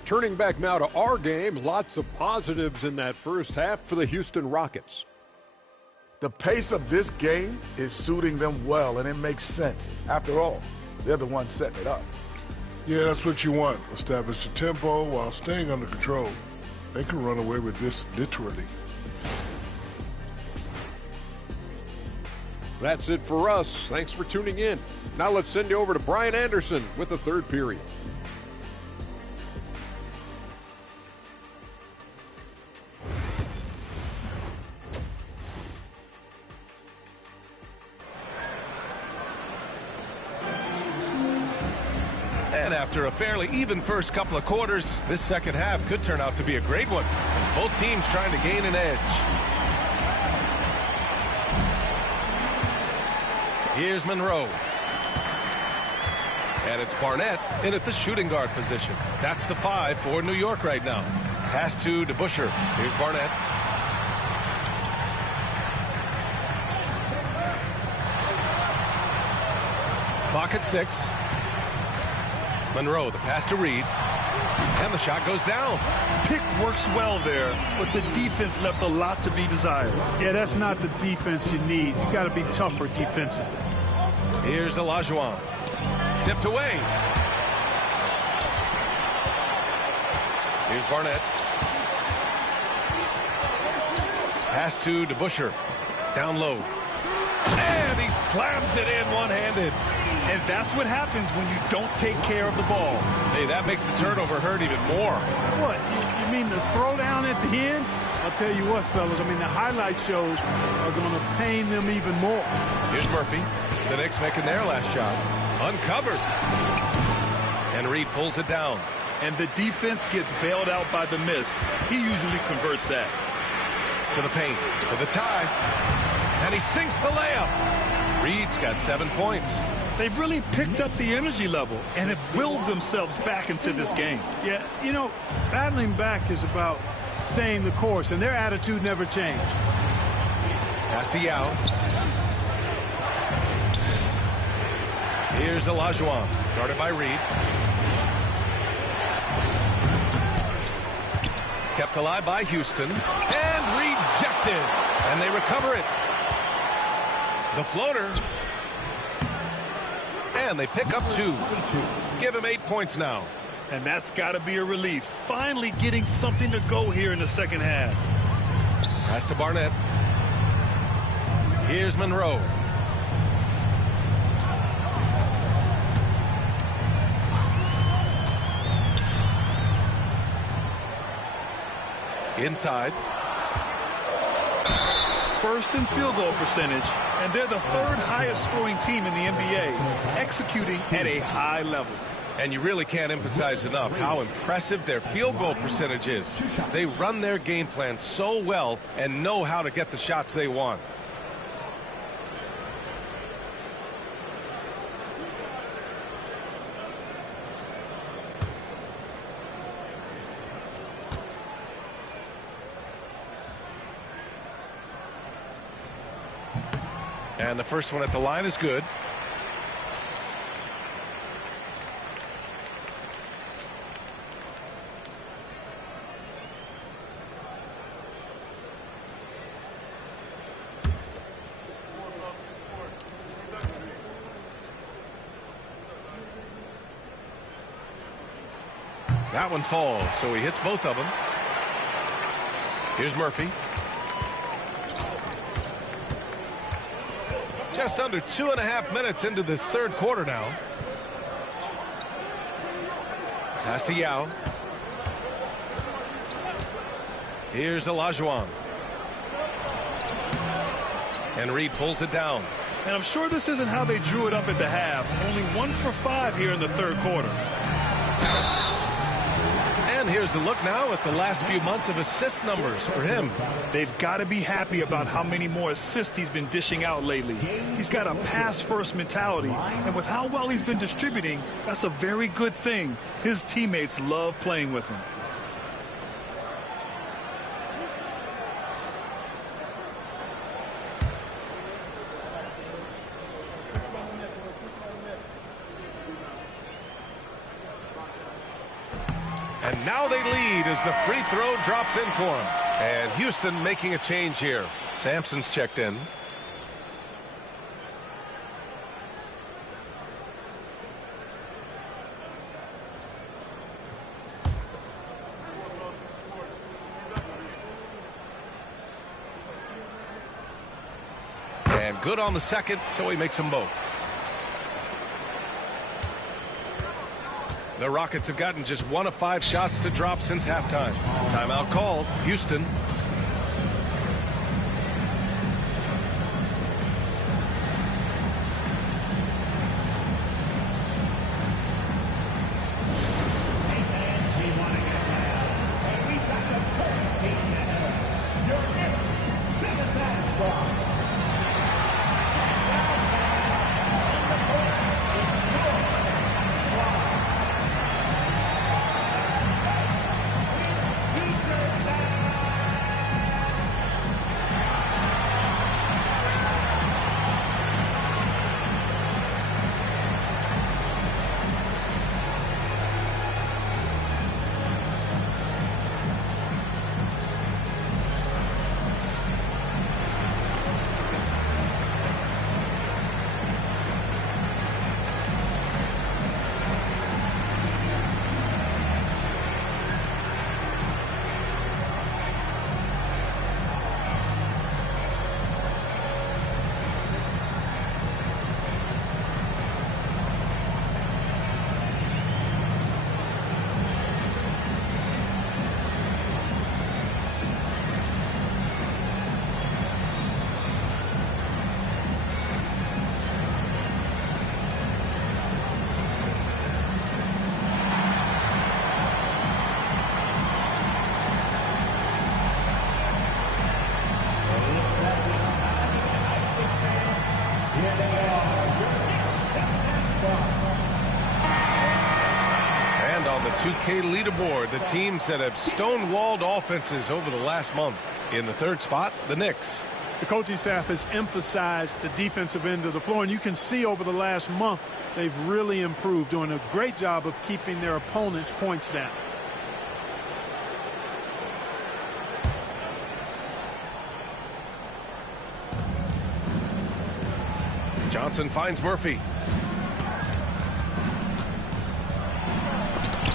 Turning back now to our game, lots of positives in that first half for the Houston Rockets. The pace of this game is suiting them well, and it makes sense. After all, they're the ones setting it up. Yeah, that's what you want. Establish the tempo while staying under control. They can run away with this literally. That's it for us. Thanks for tuning in. Now let's send you over to Brian Anderson with the third period. And after a fairly even first couple of quarters, this second half could turn out to be a great one as both teams trying to gain an edge. Here's Monroe. And it's Barnett in at the shooting guard position. That's the 5 for New York right now. Pass to DeBusschere. Here's Barnett. Clock at 6. Monroe, the pass to Reed. And the shot goes down. Pick works well there, but the defense left a lot to be desired. Yeah, that's not the defense you need. You got to be tougher defensively. Here's Olajuwon. Tipped away. Here's Barnett. Pass to DeBusschere. Down low. And he slams it in one-handed. And that's what happens when you don't take care of the ball. Hey, that makes the turnover hurt even more. What? You mean the throwdown at the end? I'll tell you what, fellas. I mean, the highlight shows are going to pain them even more. Here's Murphy. The Knicks making their last shot. Uncovered. And Reed pulls it down. And the defense gets bailed out by the miss. He usually converts that. To the paint for the tie. And he sinks the layup. Reed's got 7 points. They've really picked up the energy level and have willed themselves back into this game. Yeah, you know, battling back is about staying the course, and their attitude never changed. Pass to Yao. Here's Olajuwon, guarded by Reed. Kept alive by Houston, and rejected. And they recover it. The floater. And they pick up 2. Give him 8 points now. And that's got to be a relief. Finally getting something to go here in the second half. Pass to Barnett. Here's Monroe. Inside. First in field goal percentage, and they're the third highest scoring team in the NBA, executing at a high level. And you really can't emphasize enough how impressive their field goal percentage is. They run their game plan so well and know how to get the shots they want. And the first one at the line is good. That one falls, so he hits both of them. Here's Murphy. Just under 2.5 minutes into this third quarter now. Pass to Yao. Here's Olajuwon. And Reed pulls it down. And I'm sure this isn't how they drew it up at the half. Only 1 for 5 here in the third quarter. And here's the look now at the last few months of assist numbers for him. They've got to be happy about how many more assists he's been dishing out lately. He's got a pass-first mentality, and with how well he's been distributing, that's a very good thing. His teammates love playing with him. And now they lead as the free throw drops in for him. And Houston making a change here. Sampson's checked in. And good on the second, so he makes them both. The Rockets have gotten just 1 of 5 shots to drop since halftime. Timeout called. Houston. And on the 2K leaderboard, the teams that have stonewalled offenses over the last month. In the third spot, the Knicks. The coaching staff has emphasized the defensive end of the floor, and you can see over the last month they've really improved, doing a great job of keeping their opponents' points down. Johnson finds Murphy.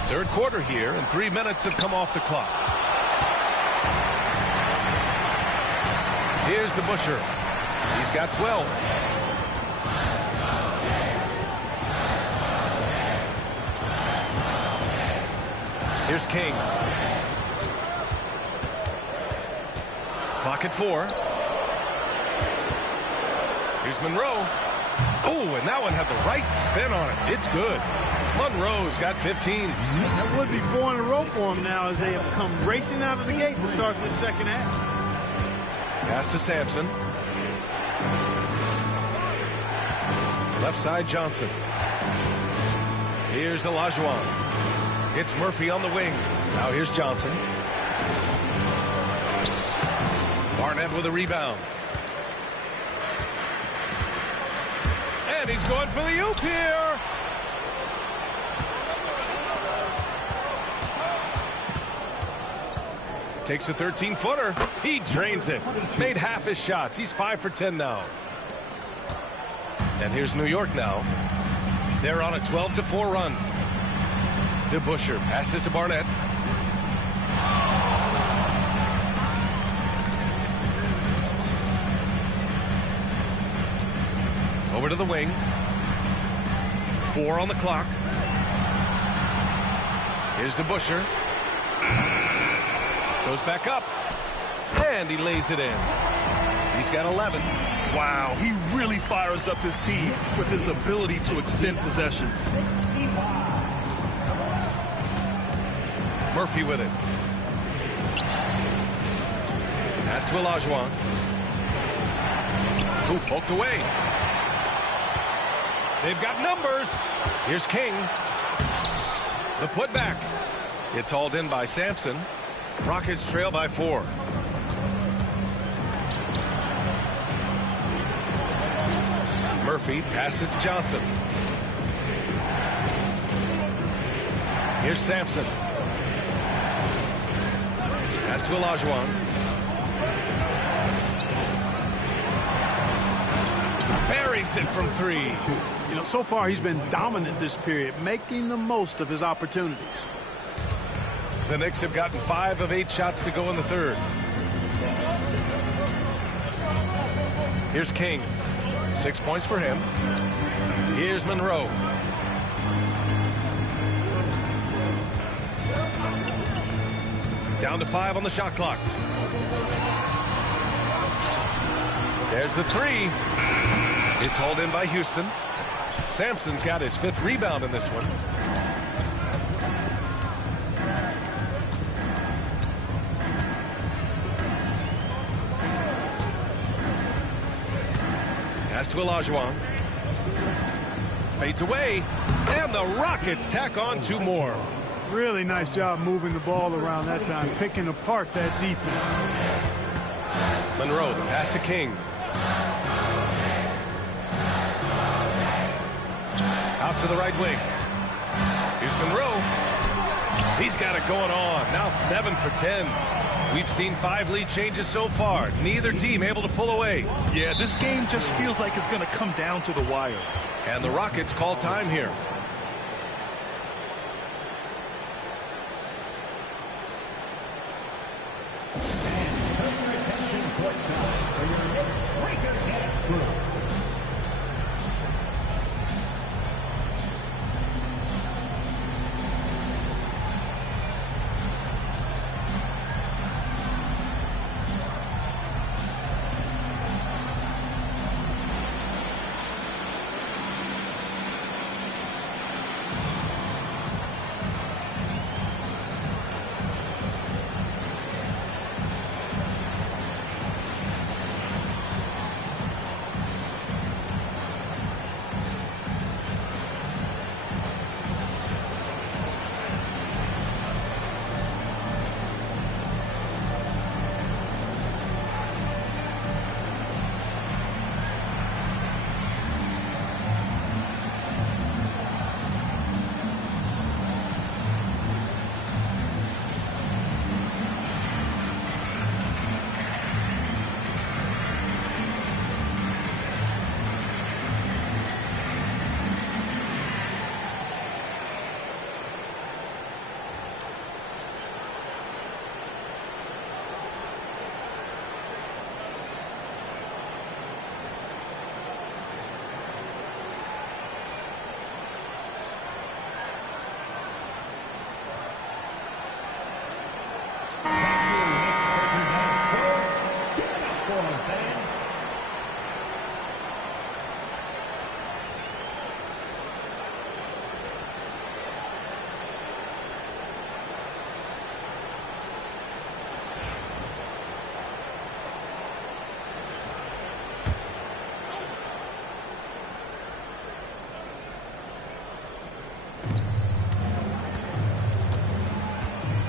Third quarter here, and 3 minutes have come off the clock. Here's DeBusschere. He's got 12. Here's King. Clock at 4. Here's Monroe. Oh, and that one had the right spin on it. It's good. Monroe's got 15. That would be 4 in a row for him now as they have come racing out of the gate to start this second half. Pass to Sampson. Left side Johnson. Here's Olajuwon. It's Murphy on the wing. Now here's Johnson. Barnett with a rebound. And he's going for the oop here. Takes a 13-footer. He drains it. Made half his shots. He's 5 for 10 now. And here's New York now. They're on a 12-4 run. DeBusschere passes to Barnett. Over to the wing. 4 on the clock. Here's DeBusschere. Goes back up. And he lays it in. He's got 11. Wow, he really fires up his team with his ability to extend possessions. Murphy with it. Pass to Olajuwon. Who poked away. They've got numbers. Here's King. The putback. It's hauled in by Sampson. Rockets trail by 4. Murphy passes to Johnson. Here's Sampson. Pass to Olajuwon. Buries it from 3. You know, so far he's been dominant this period, making the most of his opportunities. The Knicks have gotten 5 of 8 shots to go in the third. Here's King. 6 points for him. Here's Monroe. Down to 5 on the shot clock. There's the 3. It's hauled in by Houston. Sampson's got his 5th rebound in this one. Pass to Olajuwon. Fades away. And the Rockets tack on 2 more. Really nice job moving the ball around that time, picking apart that defense. Monroe, the pass to King. Out to the right wing. Here's Monroe. He's got it going on. Now 7 for 10. We've seen 5 lead changes so far. Neither team able to pull away. Yeah, this game just feels like it's going to come down to the wire. And the Rockets call time here.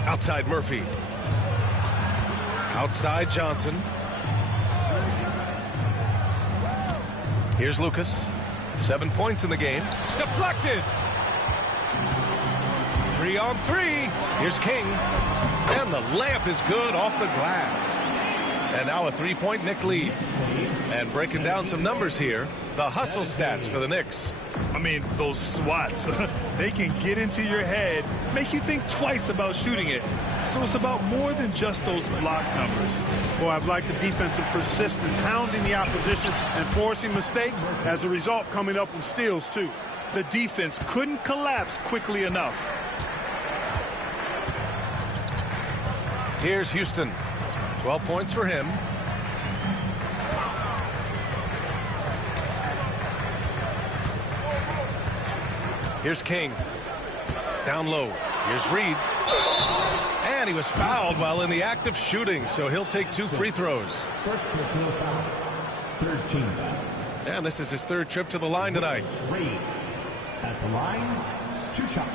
Outside Murphy. Outside Johnson. Here's Lucas. 7 points in the game. Deflected. 3 on 3. Here's King. And the layup is good off the glass. And now a 3-point Knick lead. And breaking down some numbers here, the hustle stats for the Knicks. I mean, those swats, they can get into your head, make you think twice about shooting it. So it's about more than just those block numbers. Boy, I've liked the defensive persistence, hounding the opposition and forcing mistakes. As a result, coming up with steals, too. The defense couldn't collapse quickly enough. Here's Houston. 12 points for him. Here's King. Down low. Here's Reed. And he was fouled while in the act of shooting, so he'll take 2 free throws. First personal foul. Third team foul. And this is his 3rd trip to the line tonight. Reed. At the line, 2 shots.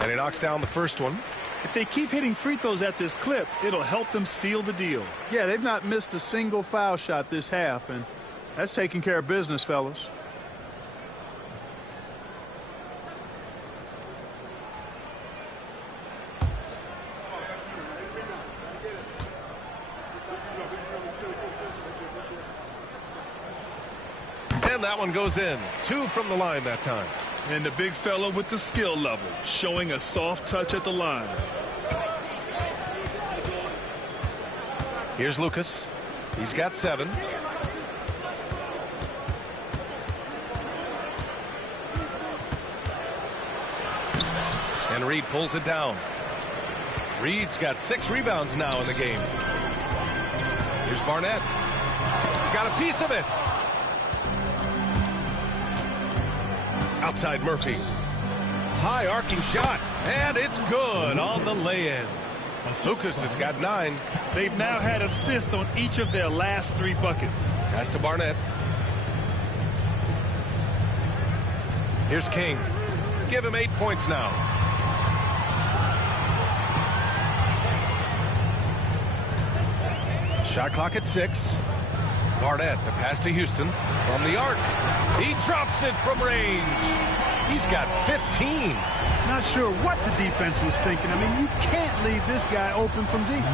And he knocks down the first one. If they keep hitting free throws at this clip, it'll help them seal the deal. Yeah, they've not missed a single foul shot this half, and that's taking care of business, fellas. And that one goes in. 2 from the line that time. And the big fella with the skill level, showing a soft touch at the line. Here's Lucas. He's got 7. And Reed pulls it down. Reed's got 6 rebounds now in the game. Here's Barnett. Got a piece of it. Outside Murphy. High arcing shot. And it's good on the lay-in. Lucas has got 9. They've now had assists on each of their last 3 buckets. Pass to Barnett. Here's King. Give him 8 points now. Shot clock at 6. Barnett, the pass to Houston from the arc. He drops it from range. He's got 15. Not sure what the defense was thinking. I mean, you can't leave this guy open from deep.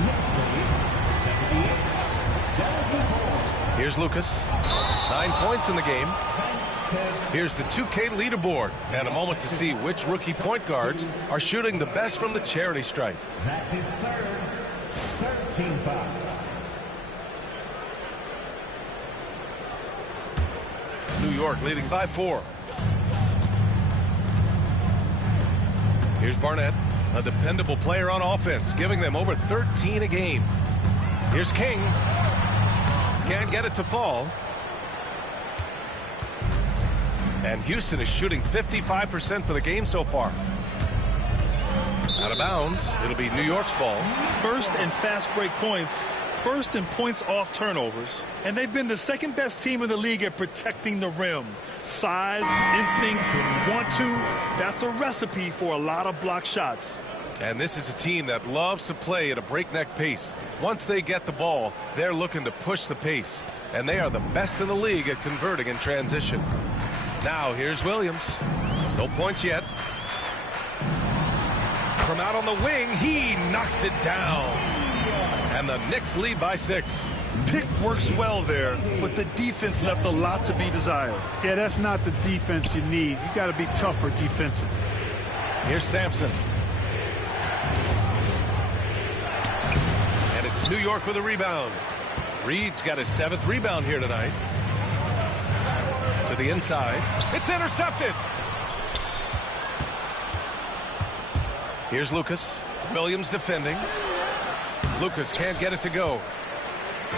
Here's Lucas. 9 points in the game. Here's the 2K leaderboard. And a moment to see which rookie point guards are shooting the best from the charity stripe. That's his third team foul. New York leading by 4. Here's Barnett, a dependable player on offense, giving them over 13 a game. Here's King. Can't get it to fall. And Houston is shooting 55% for the game so far. Out of bounds. It'll be New York's ball. First in fast break points, first in points off turnovers, and they've been the 2nd best team in the league at protecting the rim. Size, instincts, want to. That's a recipe for a lot of block shots. And this is a team that loves to play at a breakneck pace. Once they get the ball, they're looking to push the pace. And they are the best in the league at converting in transition. Now here's Williams. No points yet. From out on the wing, he knocks it down. And the Knicks lead by 6. Pick works well there, but the defense left a lot to be desired. Yeah, that's not the defense you need. You got to be tougher defensively. Here's Sampson. And it's New York with a rebound. Reed's got his 7th rebound here tonight. To the inside. It's intercepted. Here's Lucas. Williams defending. Lucas can't get it to go.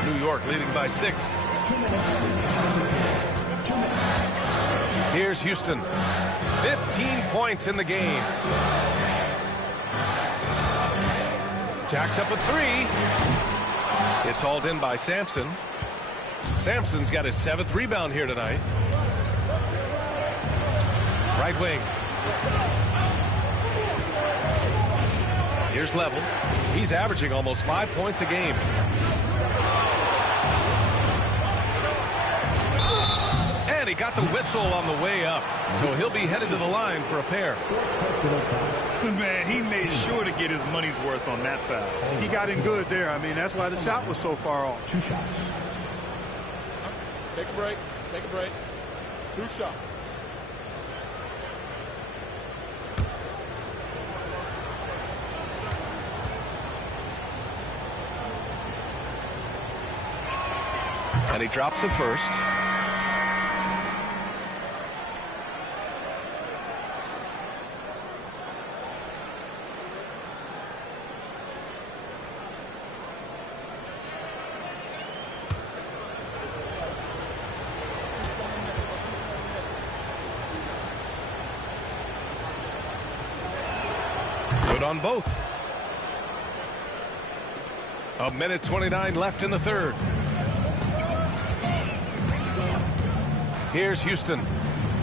New York leading by 6. Here's Houston. 15 points in the game. Jacks up a 3. It's hauled in by Sampson. Sampson's got his 7th rebound here tonight. Right wing. Here's Level. He's averaging almost 5 points a game. And he got the whistle on the way up, so he'll be headed to the line for a pair. Man, he made sure to get his money's worth on that foul. He got in good there. I mean, that's why the shot was so far off. 2 shots. Take a break. Take a break. 2 shots. And he drops it first. Good on both. 1:29 left in the third. Here's Houston.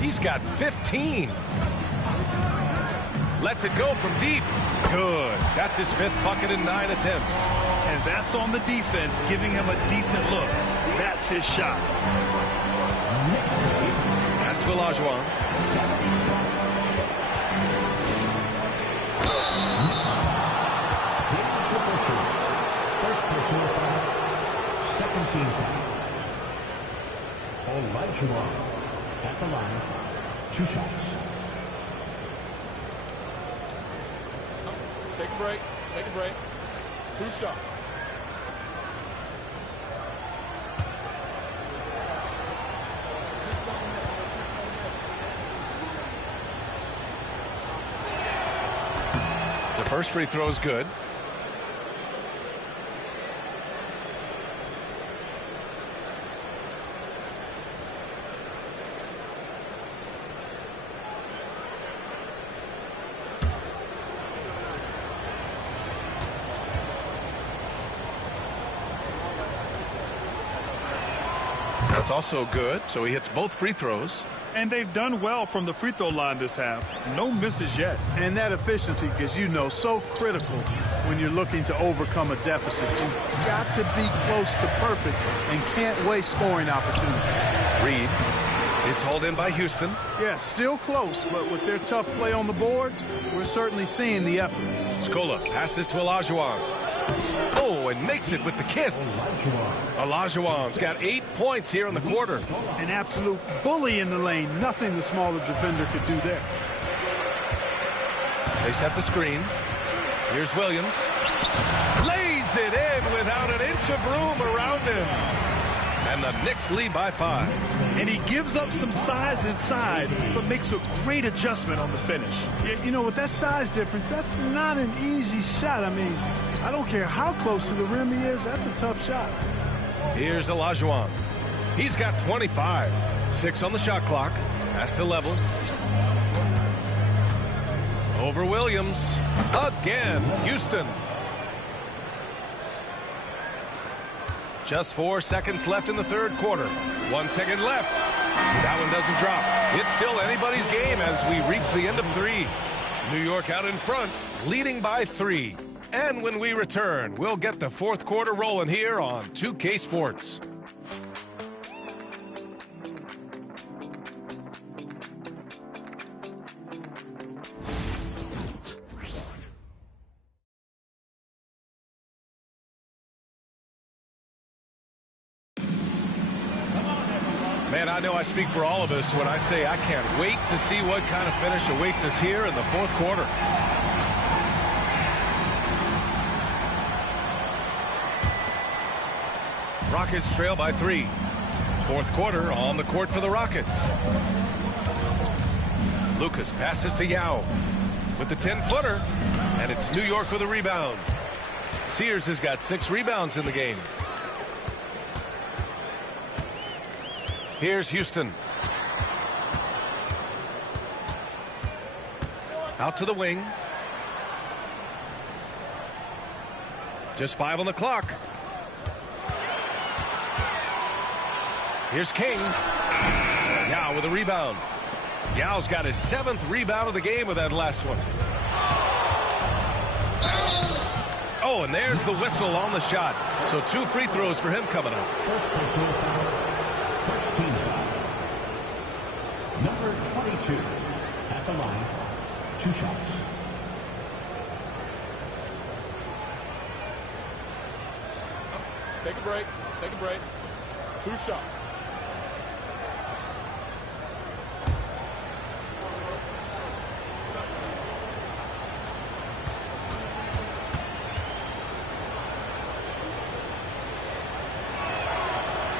He's got 15. Lets it go from deep. Good. That's his 5th bucket in 9 attempts. And that's on the defense, giving him a decent look. That's his shot. Pass to Olajuwon. First personal foul. Second team foul. Olajuwon at the line. 2 shots. Take a break. Take a break. 2 shots. The first free throw is good. That's also good, so he hits both free throws. And they've done well from the free throw line this half. No misses yet. And that efficiency, as you know, so critical when you're looking to overcome a deficit. You've got to be close to perfect and can't waste scoring opportunity. Reed. It's hauled in by Houston. Yeah, still close, but with their tough play on the boards, we're certainly seeing the effort. Scola passes to Olajuwon. Oh, and makes it with the kiss. Olajuwon's got 8 points here in the quarter. An absolute bully in the lane. Nothing the smaller defender could do there. They set the screen. Here's Williams. Lays it in without an inch of room around him. And the Knicks lead by 5. And he gives up some size inside, but makes a great adjustment on the finish. You know, with that size difference, that's not an easy shot. I mean, I don't care how close to the rim he is, that's a tough shot. Here's Olajuwon. He's got 25. 6 on the shot clock. Has to level. Over Williams. Again, Houston. Just 4 seconds left in the third quarter. 1 second left. That one doesn't drop. It's still anybody's game as we reach the end of 3. New York out in front, leading by 3. And when we return, we'll get the fourth quarter rolling here on 2K Sports. Man, I know I speak for all of us when I say I can't wait to see what kind of finish awaits us here in the fourth quarter. Rockets trail by 3. Fourth quarter on the court for the Rockets. Lucas passes to Yao with the 10-footer, and it's New York with a rebound. Sears has got 6 rebounds in the game. Here's Houston. Out to the wing. Just 5 on the clock. Here's King. Yao with a rebound. Yao's got his 7th rebound of the game with that last one. Oh, and there's the whistle on the shot. So 2 free throws for him coming up. First personal foul. First team foul. Number 22 at the line. 2 shots. Take a break. Take a break. 2 shots.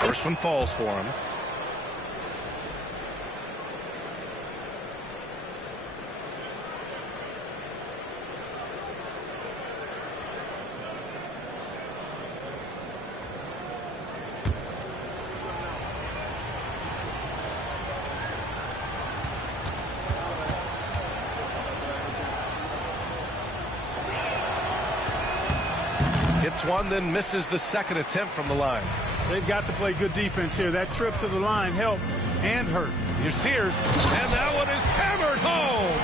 First one falls for him. Hits one, then misses the second attempt from the line. They've got to play good defense here. That trip to the line helped and hurt. Here's Sears, and that one is hammered home.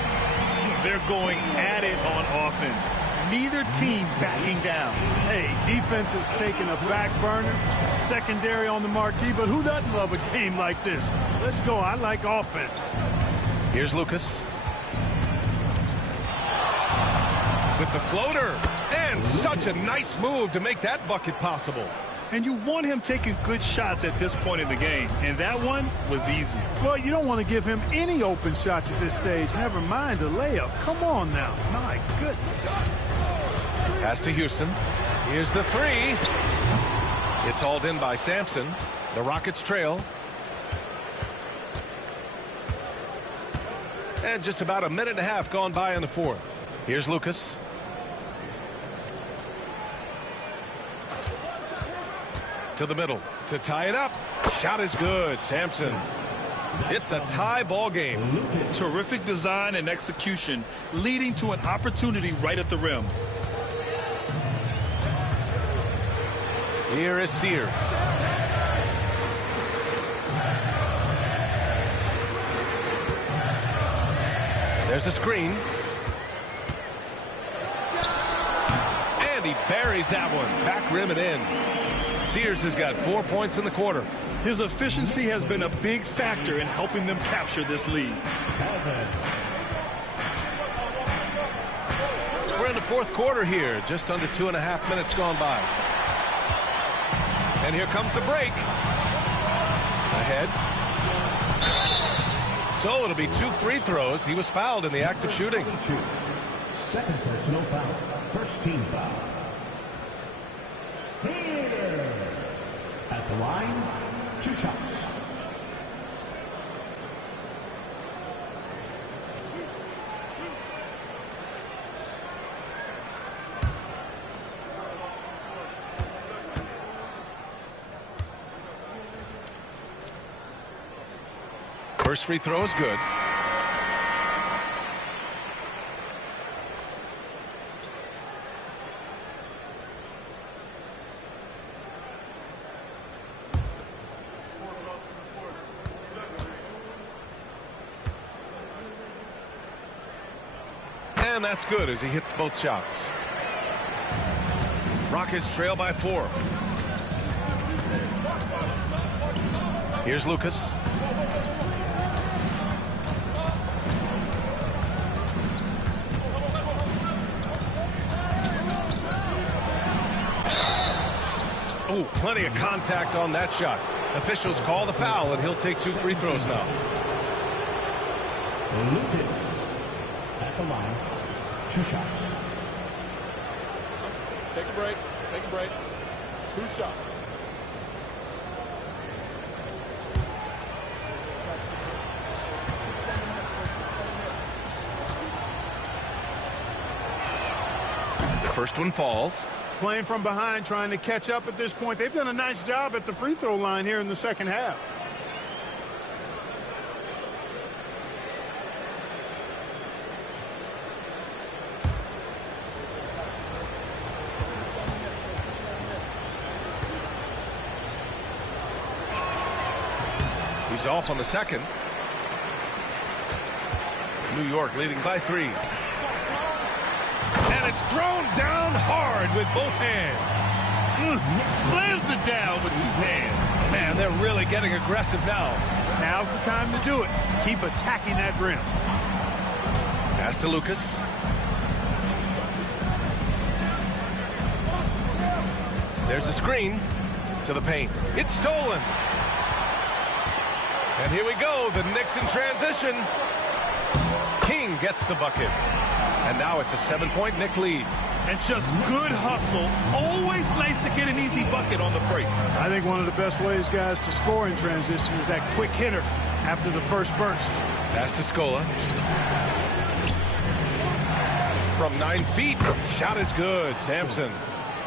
They're going at it on offense. Neither team backing down. Hey, defense has taken a back burner, secondary on the marquee, but who doesn't love a game like this? Let's go. I like offense. Here's Lucas. With the floater, and such a nice move to make that bucket possible. And you want him taking good shots at this point in the game, and that one was easy. Well, you don't want to give him any open shots at this stage. Never mind a layup. Come on now. My goodness. Pass to Houston. Here's the 3. It's hauled in by Sampson. The Rockets trail. And just about a minute and a half gone by in the fourth. Here's Lucas. To the middle to tie it up. Shot is good. Sampson. It's a tie ball game. Terrific design and execution, leading to an opportunity right at the rim. Here is Sears. There's a screen. And he buries that one. Back rim and in. Sears has got 4 points in the quarter. His efficiency has been a big factor in helping them capture this lead. We're in the fourth quarter here. Just under 2.5 minutes gone by. And here comes the break. Ahead. So it'll be 2 free throws. He was fouled in the act of shooting. Second personal foul. First team foul. At the line, 2 shots. First free throw is good. And that's good as he hits both shots. Rockets trail by 4. Here's Lucas. Oh, plenty of contact on that shot. Officials call the foul, and he'll take 2 free throws now. Lucas at the line, 2 shots. Take a break. Take a break. 2 shots. The first one falls. Playing from behind, trying to catch up at this point. They've done a nice job at the free throw line here in the second half. He's off on the second. New York leading by 3. And it's thrown down hard with both hands. Slams it down with 2 hands. Man, they're really getting aggressive now. Now's the time to do it. Keep attacking that rim. Pass to Lucas. There's a screen to the paint. It's stolen. And here we go. The Knicks in transition. King gets the bucket. And now it's a 7-point Knick lead. And just good hustle. Always nice to get an easy bucket on the break. I think one of the best ways, guys, to score in transition is that quick hitter after the first burst. Pass to Scola. From 9 feet. Shot is good. Sampson.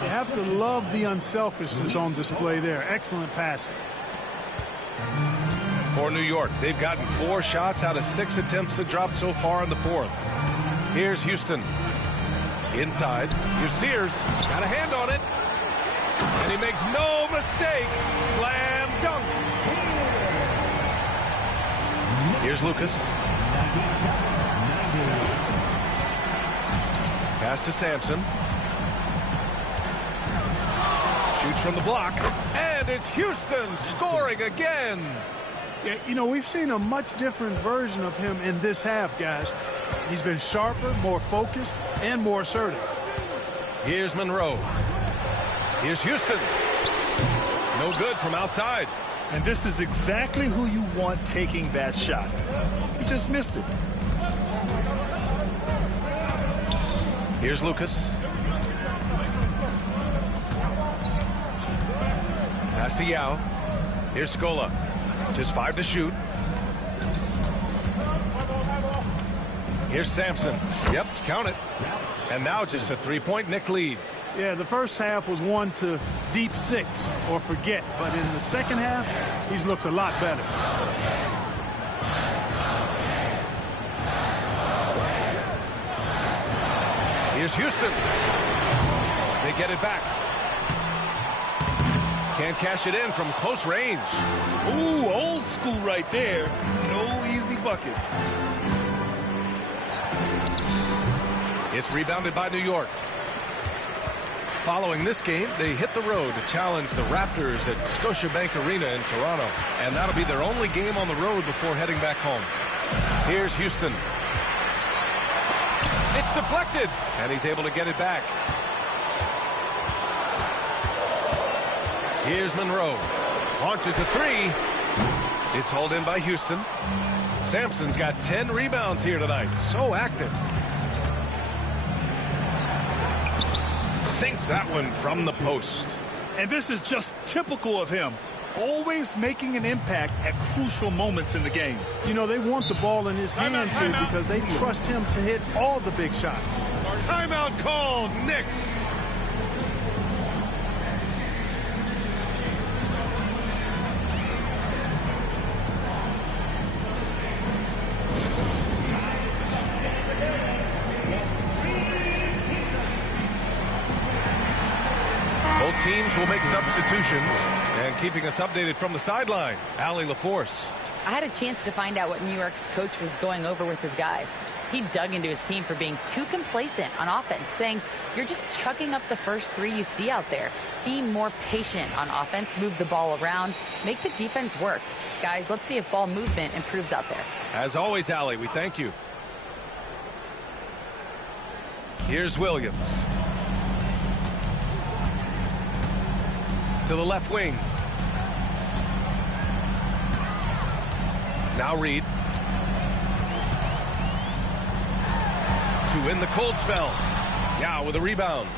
You have to love the unselfishness on display there. Excellent passing. For New York, they've gotten 4 shots out of 6 attempts to drop so far in the 4th. Here's Houston. Inside. Here's Sears. Got a hand on it. And he makes no mistake. Slam dunk. Here's Lucas. Pass to Sampson. Shoots from the block. And it's Houston scoring again. Yeah, you know, we've seen a much different version of him in this half, guys. He's been sharper, more focused, and more assertive. Here's Monroe. Here's Houston. No good from outside. And this is exactly who you want taking that shot. He just missed it. Here's Lucas. Pass to Yao. Here's Scola. Just 5 to shoot. Here's Sampson. Yep, count it. And now just a 3-point Knick lead. Yeah, the first half was one to deep 6 or forget. But in the second half, he's looked a lot better. Here's Houston. They get it back. Can't cash it in from close range. Ooh, old school right there. No easy buckets. It's rebounded by New York. Following this game, they hit the road to challenge the Raptors at Scotiabank Arena in Toronto. And that'll be their only game on the road before heading back home. Here's Houston. It's deflected, and he's able to get it back. Here's Monroe. Launches a 3. It's hauled in by Houston. Sampson's got 10 rebounds here tonight. So active. Sinks that one from the post. And this is just typical of him. Always making an impact at crucial moments in the game. You know, they want the ball in his hands here because they trust him to hit all the big shots. Timeout called, Knicks. Both teams will make substitutions. And keeping us updated from the sideline, Allie LaForce. I had a chance to find out what New York's coach was going over with his guys. He dug into his team for being too complacent on offense, saying, you're just chucking up the first 3 you see out there. Be more patient on offense, move the ball around, make the defense work. Guys, let's see if ball movement improves out there. As always, Allie, we thank you. Here's Williams. To the left wing. Now Reed. To win the cold spell. Yao with a rebound.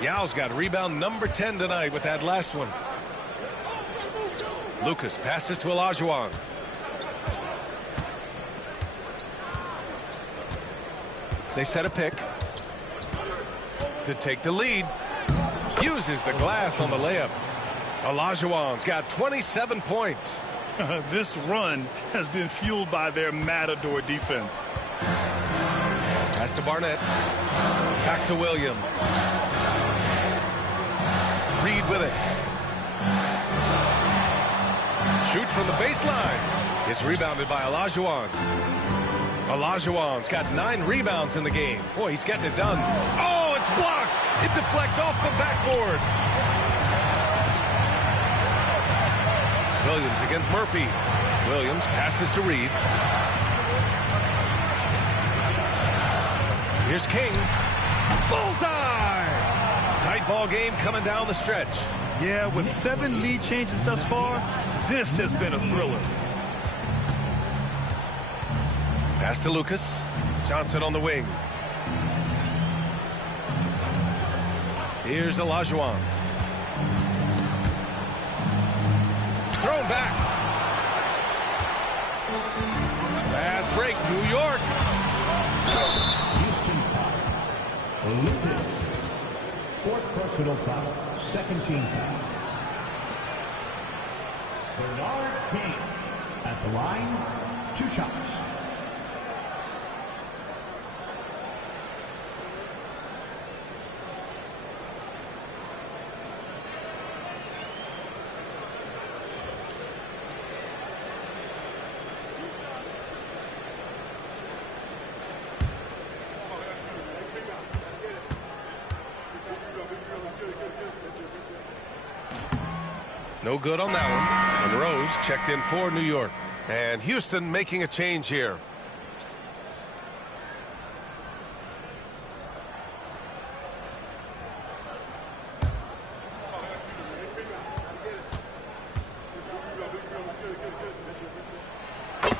Yao's got rebound number 10 tonight with that last one. Lucas passes to Olajuwon. They set a pick to take the lead. Uses the glass on the layup. Olajuwon's got 27 points. This run has been fueled by their Matador defense. Pass to Barnett. Back to Williams. Reed with it. Shoot from the baseline. It's rebounded by Olajuwon. Olajuwon's got 9 rebounds in the game. Boy, he's getting it done. Oh, it's blocked. It deflects off the backboard. Williams against Murphy. Williams passes to Reed. Here's King. Bullseye! Tight ball game coming down the stretch. Yeah, with 7 lead changes thus far, this has been a thriller. Pass to Lucas. Johnson on the wing. Here's Olajuwon. Thrown back. Fast break, New York. Houston foul. Lucas. 4th personal foul. 2nd team foul. Bernard King at the line. 2 shots. No good on that one. Monroe's checked in for New York. And Houston making a change here.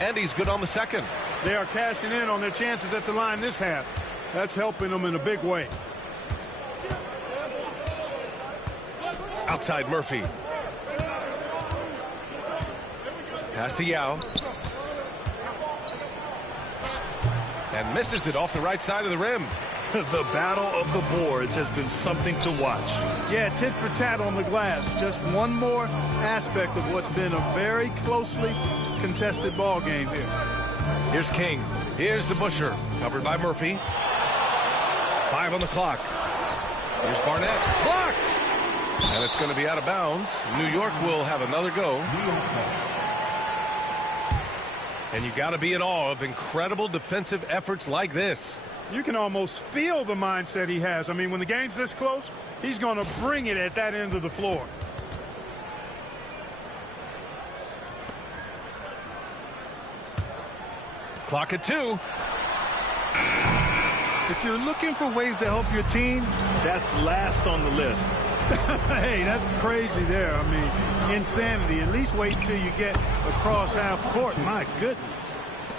And he's good on the second. They are cashing in on their chances at the line this half. That's helping them in a big way. Outside Murphy. Pass to Yao. And misses it off the right side of the rim. The battle of the boards has been something to watch. Yeah, tit for tat on the glass. Just one more aspect of what's been a very closely contested ball game here. Here's King. Here's DeBusschere. Covered by Murphy. 5 on the clock. Here's Barnett. Blocked! And it's going to be out of bounds. New York will have another go. And you got to be in awe of incredible defensive efforts like this. You can almost feel the mindset he has. I mean, when the game's this close, he's going to bring it at that end of the floor. Clock at 2. If you're looking for ways to help your team, that's last on the list. Hey, that's crazy there. I mean, insanity. At least wait until you get across half court. My goodness.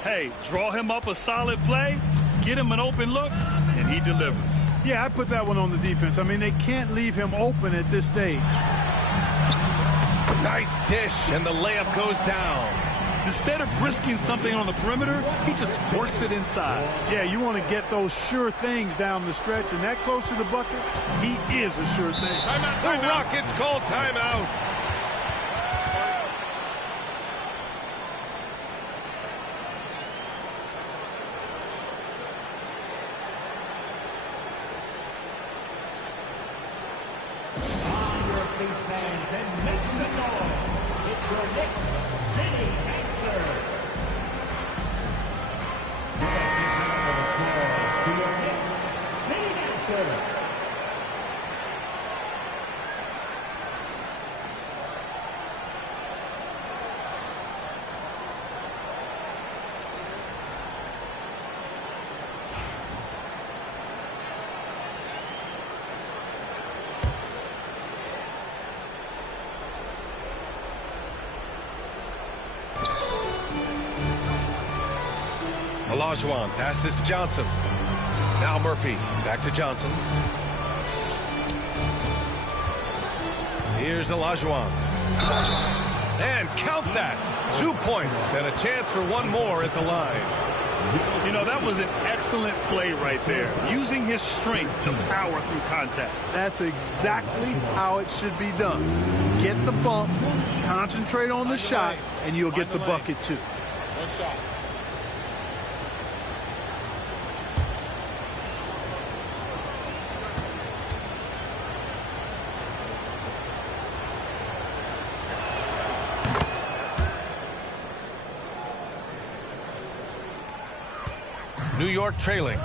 Hey, draw him up a solid play, get him an open look, and he delivers. Yeah, I put that one on the defense. I mean, they can't leave him open at this stage. Nice dish, and the layup goes down. Instead of risking something on the perimeter, he just works it inside. Yeah, you want to get those sure things down the stretch, and that close to the bucket, he is a sure thing. Timeout. The Rockets call timeout. On your feet, fans, and make some noise. It's your Knicks City Answer. Give a round of applause to your Knicks City Answer. Olajuwon passes to Johnson. Now Murphy back to Johnson. Here's Olajuwon. And count that. 2 points and a chance for one more at the line. You know, that was an excellent play right there. Using his strength to power through contact. That's exactly how it should be done. Get the bump, concentrate on the shot, and you'll get the bucket too. One shot. New York trailing.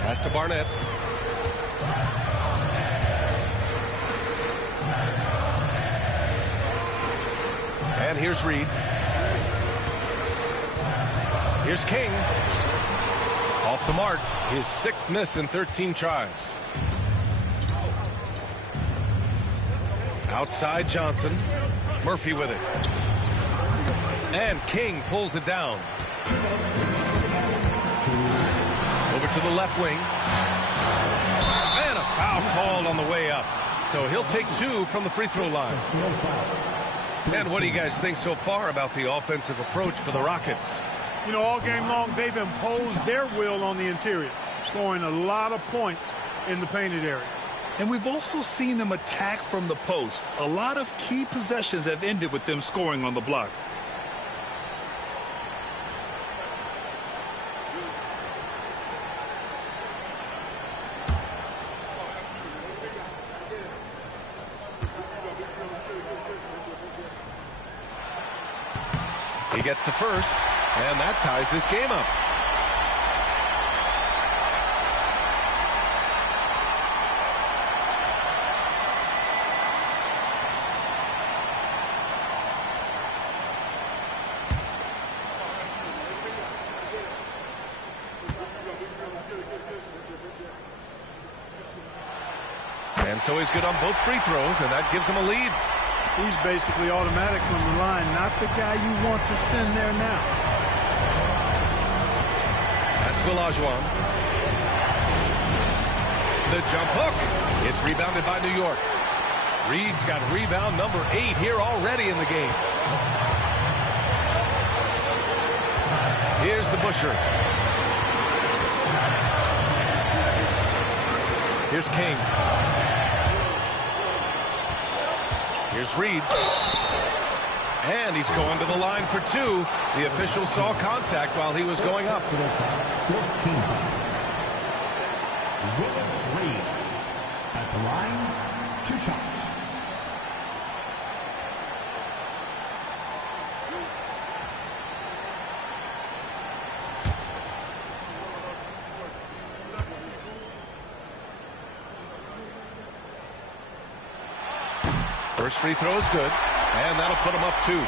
Pass to Barnett. And here's Reed. Here's King. Off the mark. His 6th miss in 13 tries. Outside Johnson. Murphy with it. And King pulls it down. Over to the left wing. And a foul called on the way up. So he'll take 2 from the free throw line. And what do you guys think so far about the offensive approach for the Rockets? You know, all game long, they've imposed their will on the interior, scoring a lot of points in the painted area. And we've also seen them attack from the post. A lot of key possessions have ended with them scoring on the block. He gets the first, and that ties this game up. And so he's good on both free throws, and that gives him a lead. He's basically automatic from the line, not the guy you want to send there now. Pass to Olajuwon. The jump hook. It's rebounded by New York. Reed's got rebound number 8 here already in the game. Here's the Busher. Here's King. Here's Reed. And he's going to the line for 2. The official saw contact while he was going up. Willis Reed at the line, 2 shots. First free throw is good, and that'll put him up 2.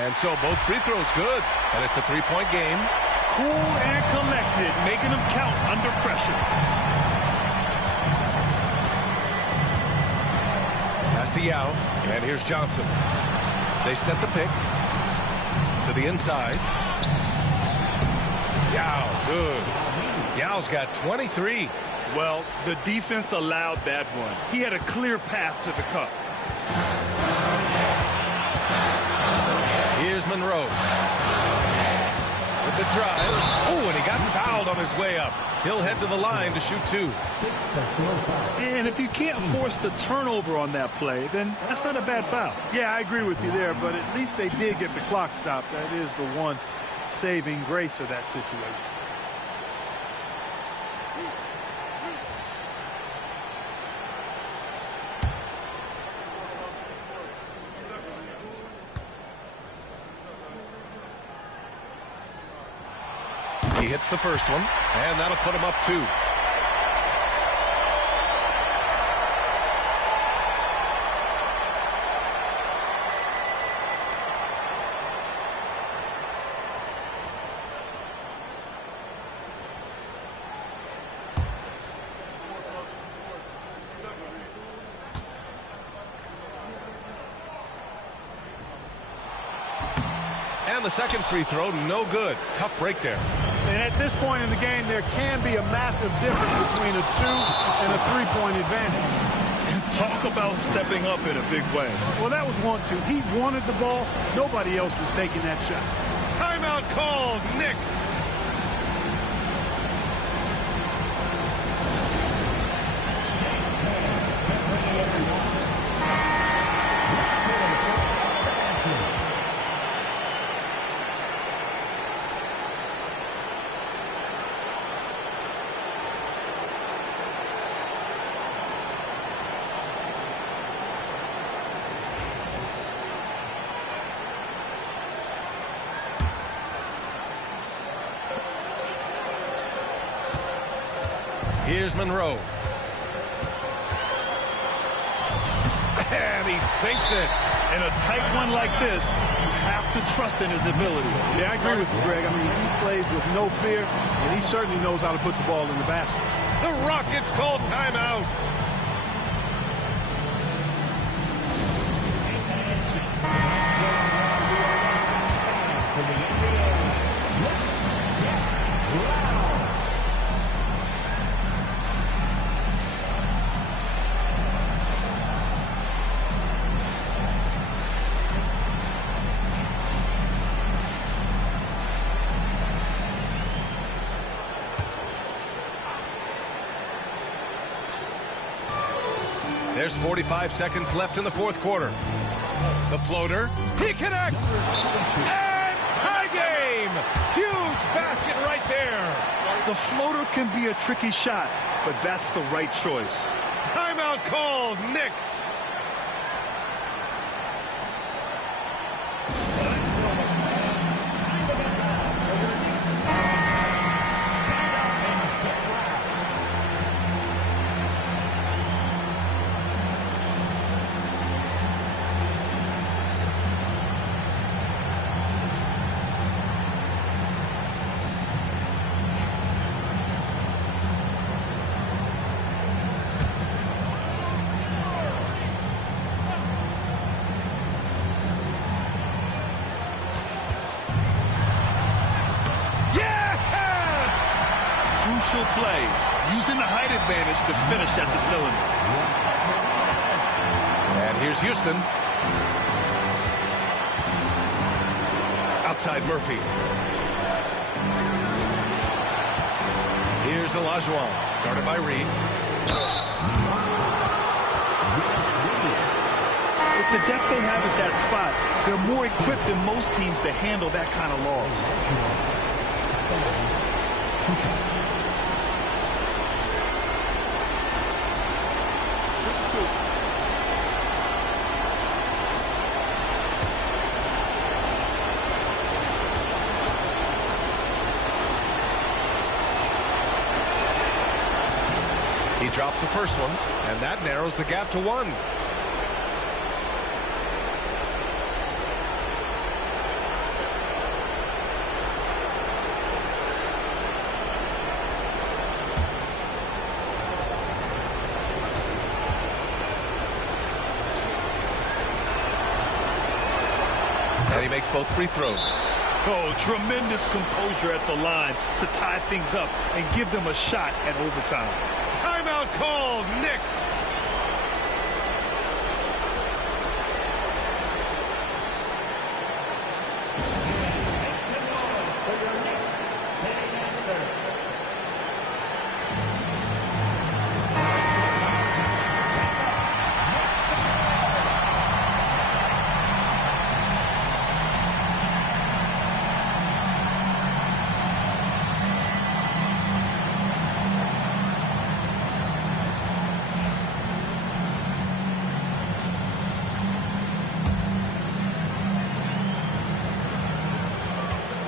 And so both free throws good, and it's a 3-point game. Cool and collected, making them count under pressure. Pass to Yao, and here's Johnson. They set the pick to the inside. Yao, good. Yao's got 23. Well, the defense allowed that one. He had a clear path to the cup. Here's Monroe with the drive. Oh, and he got fouled on his way up. He'll head to the line to shoot 2. And if you can't force the turnover on that play, then that's not a bad foul. Yeah, I agree with you there, but at least they did get the clock stopped. That is the one saving grace of that situation. He hits the first one, and that'll put him up 2. And the second free throw, no good. Tough break there. And at this point in the game, there can be a massive difference between a 2 and a 3-point advantage. And talk about stepping up in a big way. Well, that was 1-2. He wanted the ball. Nobody else was taking that shot. Timeout called, Knicks. Here's Monroe. And he sinks it. In a tight one like this, you have to trust in his ability. Yeah, I agree with you, Greg. I mean, he plays with no fear, and he certainly knows how to put the ball in the basket. The Rockets call timeout. There's 45 seconds left in the fourth quarter. The floater. He connects. And tie game. Huge basket right there. The floater can be a tricky shot, but that's the right choice. Timeout called. Knicks. Play, using the height advantage to finish at the cylinder. And here's Houston. Outside Murphy. Here's Olajuwon, guarded by Reed. With the depth they have at that spot, they're more equipped than most teams to handle that kind of loss. He drops the first one, and that narrows the gap to one. And he makes both free throws. Oh, tremendous composure at the line to tie things up and give them a shot at overtime. Timeout called. Knicks.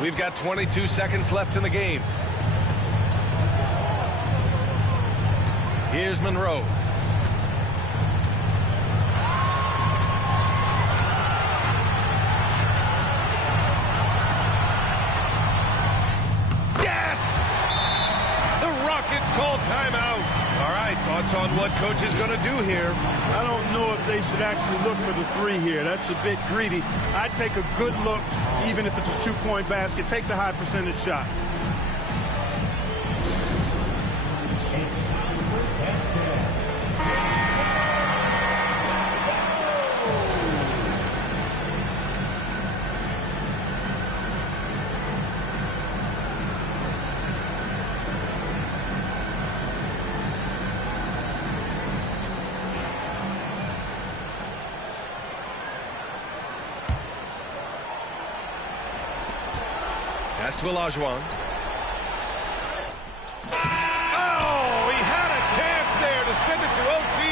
We've got 22 seconds left in the game. Here's Monroe. Yes! The Rockets call timeout. All right, thoughts on what coach is going to do here? I don't know if they should actually look for the three here. That's a bit greedy. I'd take a good look, even if it's a two-point basket. Take the high percentage shot. Pass to Olajuwon. Oh, he had a chance there to send it to OT,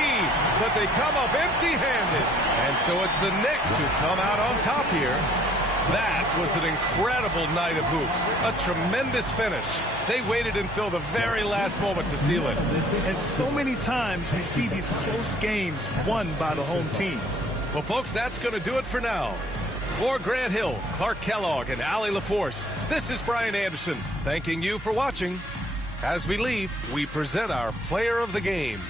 but they come up empty-handed. And so it's the Knicks who come out on top here. That was an incredible night of hoops. A tremendous finish. They waited until the very last moment to seal it. And so many times we see these close games won by the home team. Well, folks, that's going to do it for now. For Grant Hill, Clark Kellogg, and Allie LaForce, this is Brian Anderson thanking you for watching. As we leave, we present our player of the game.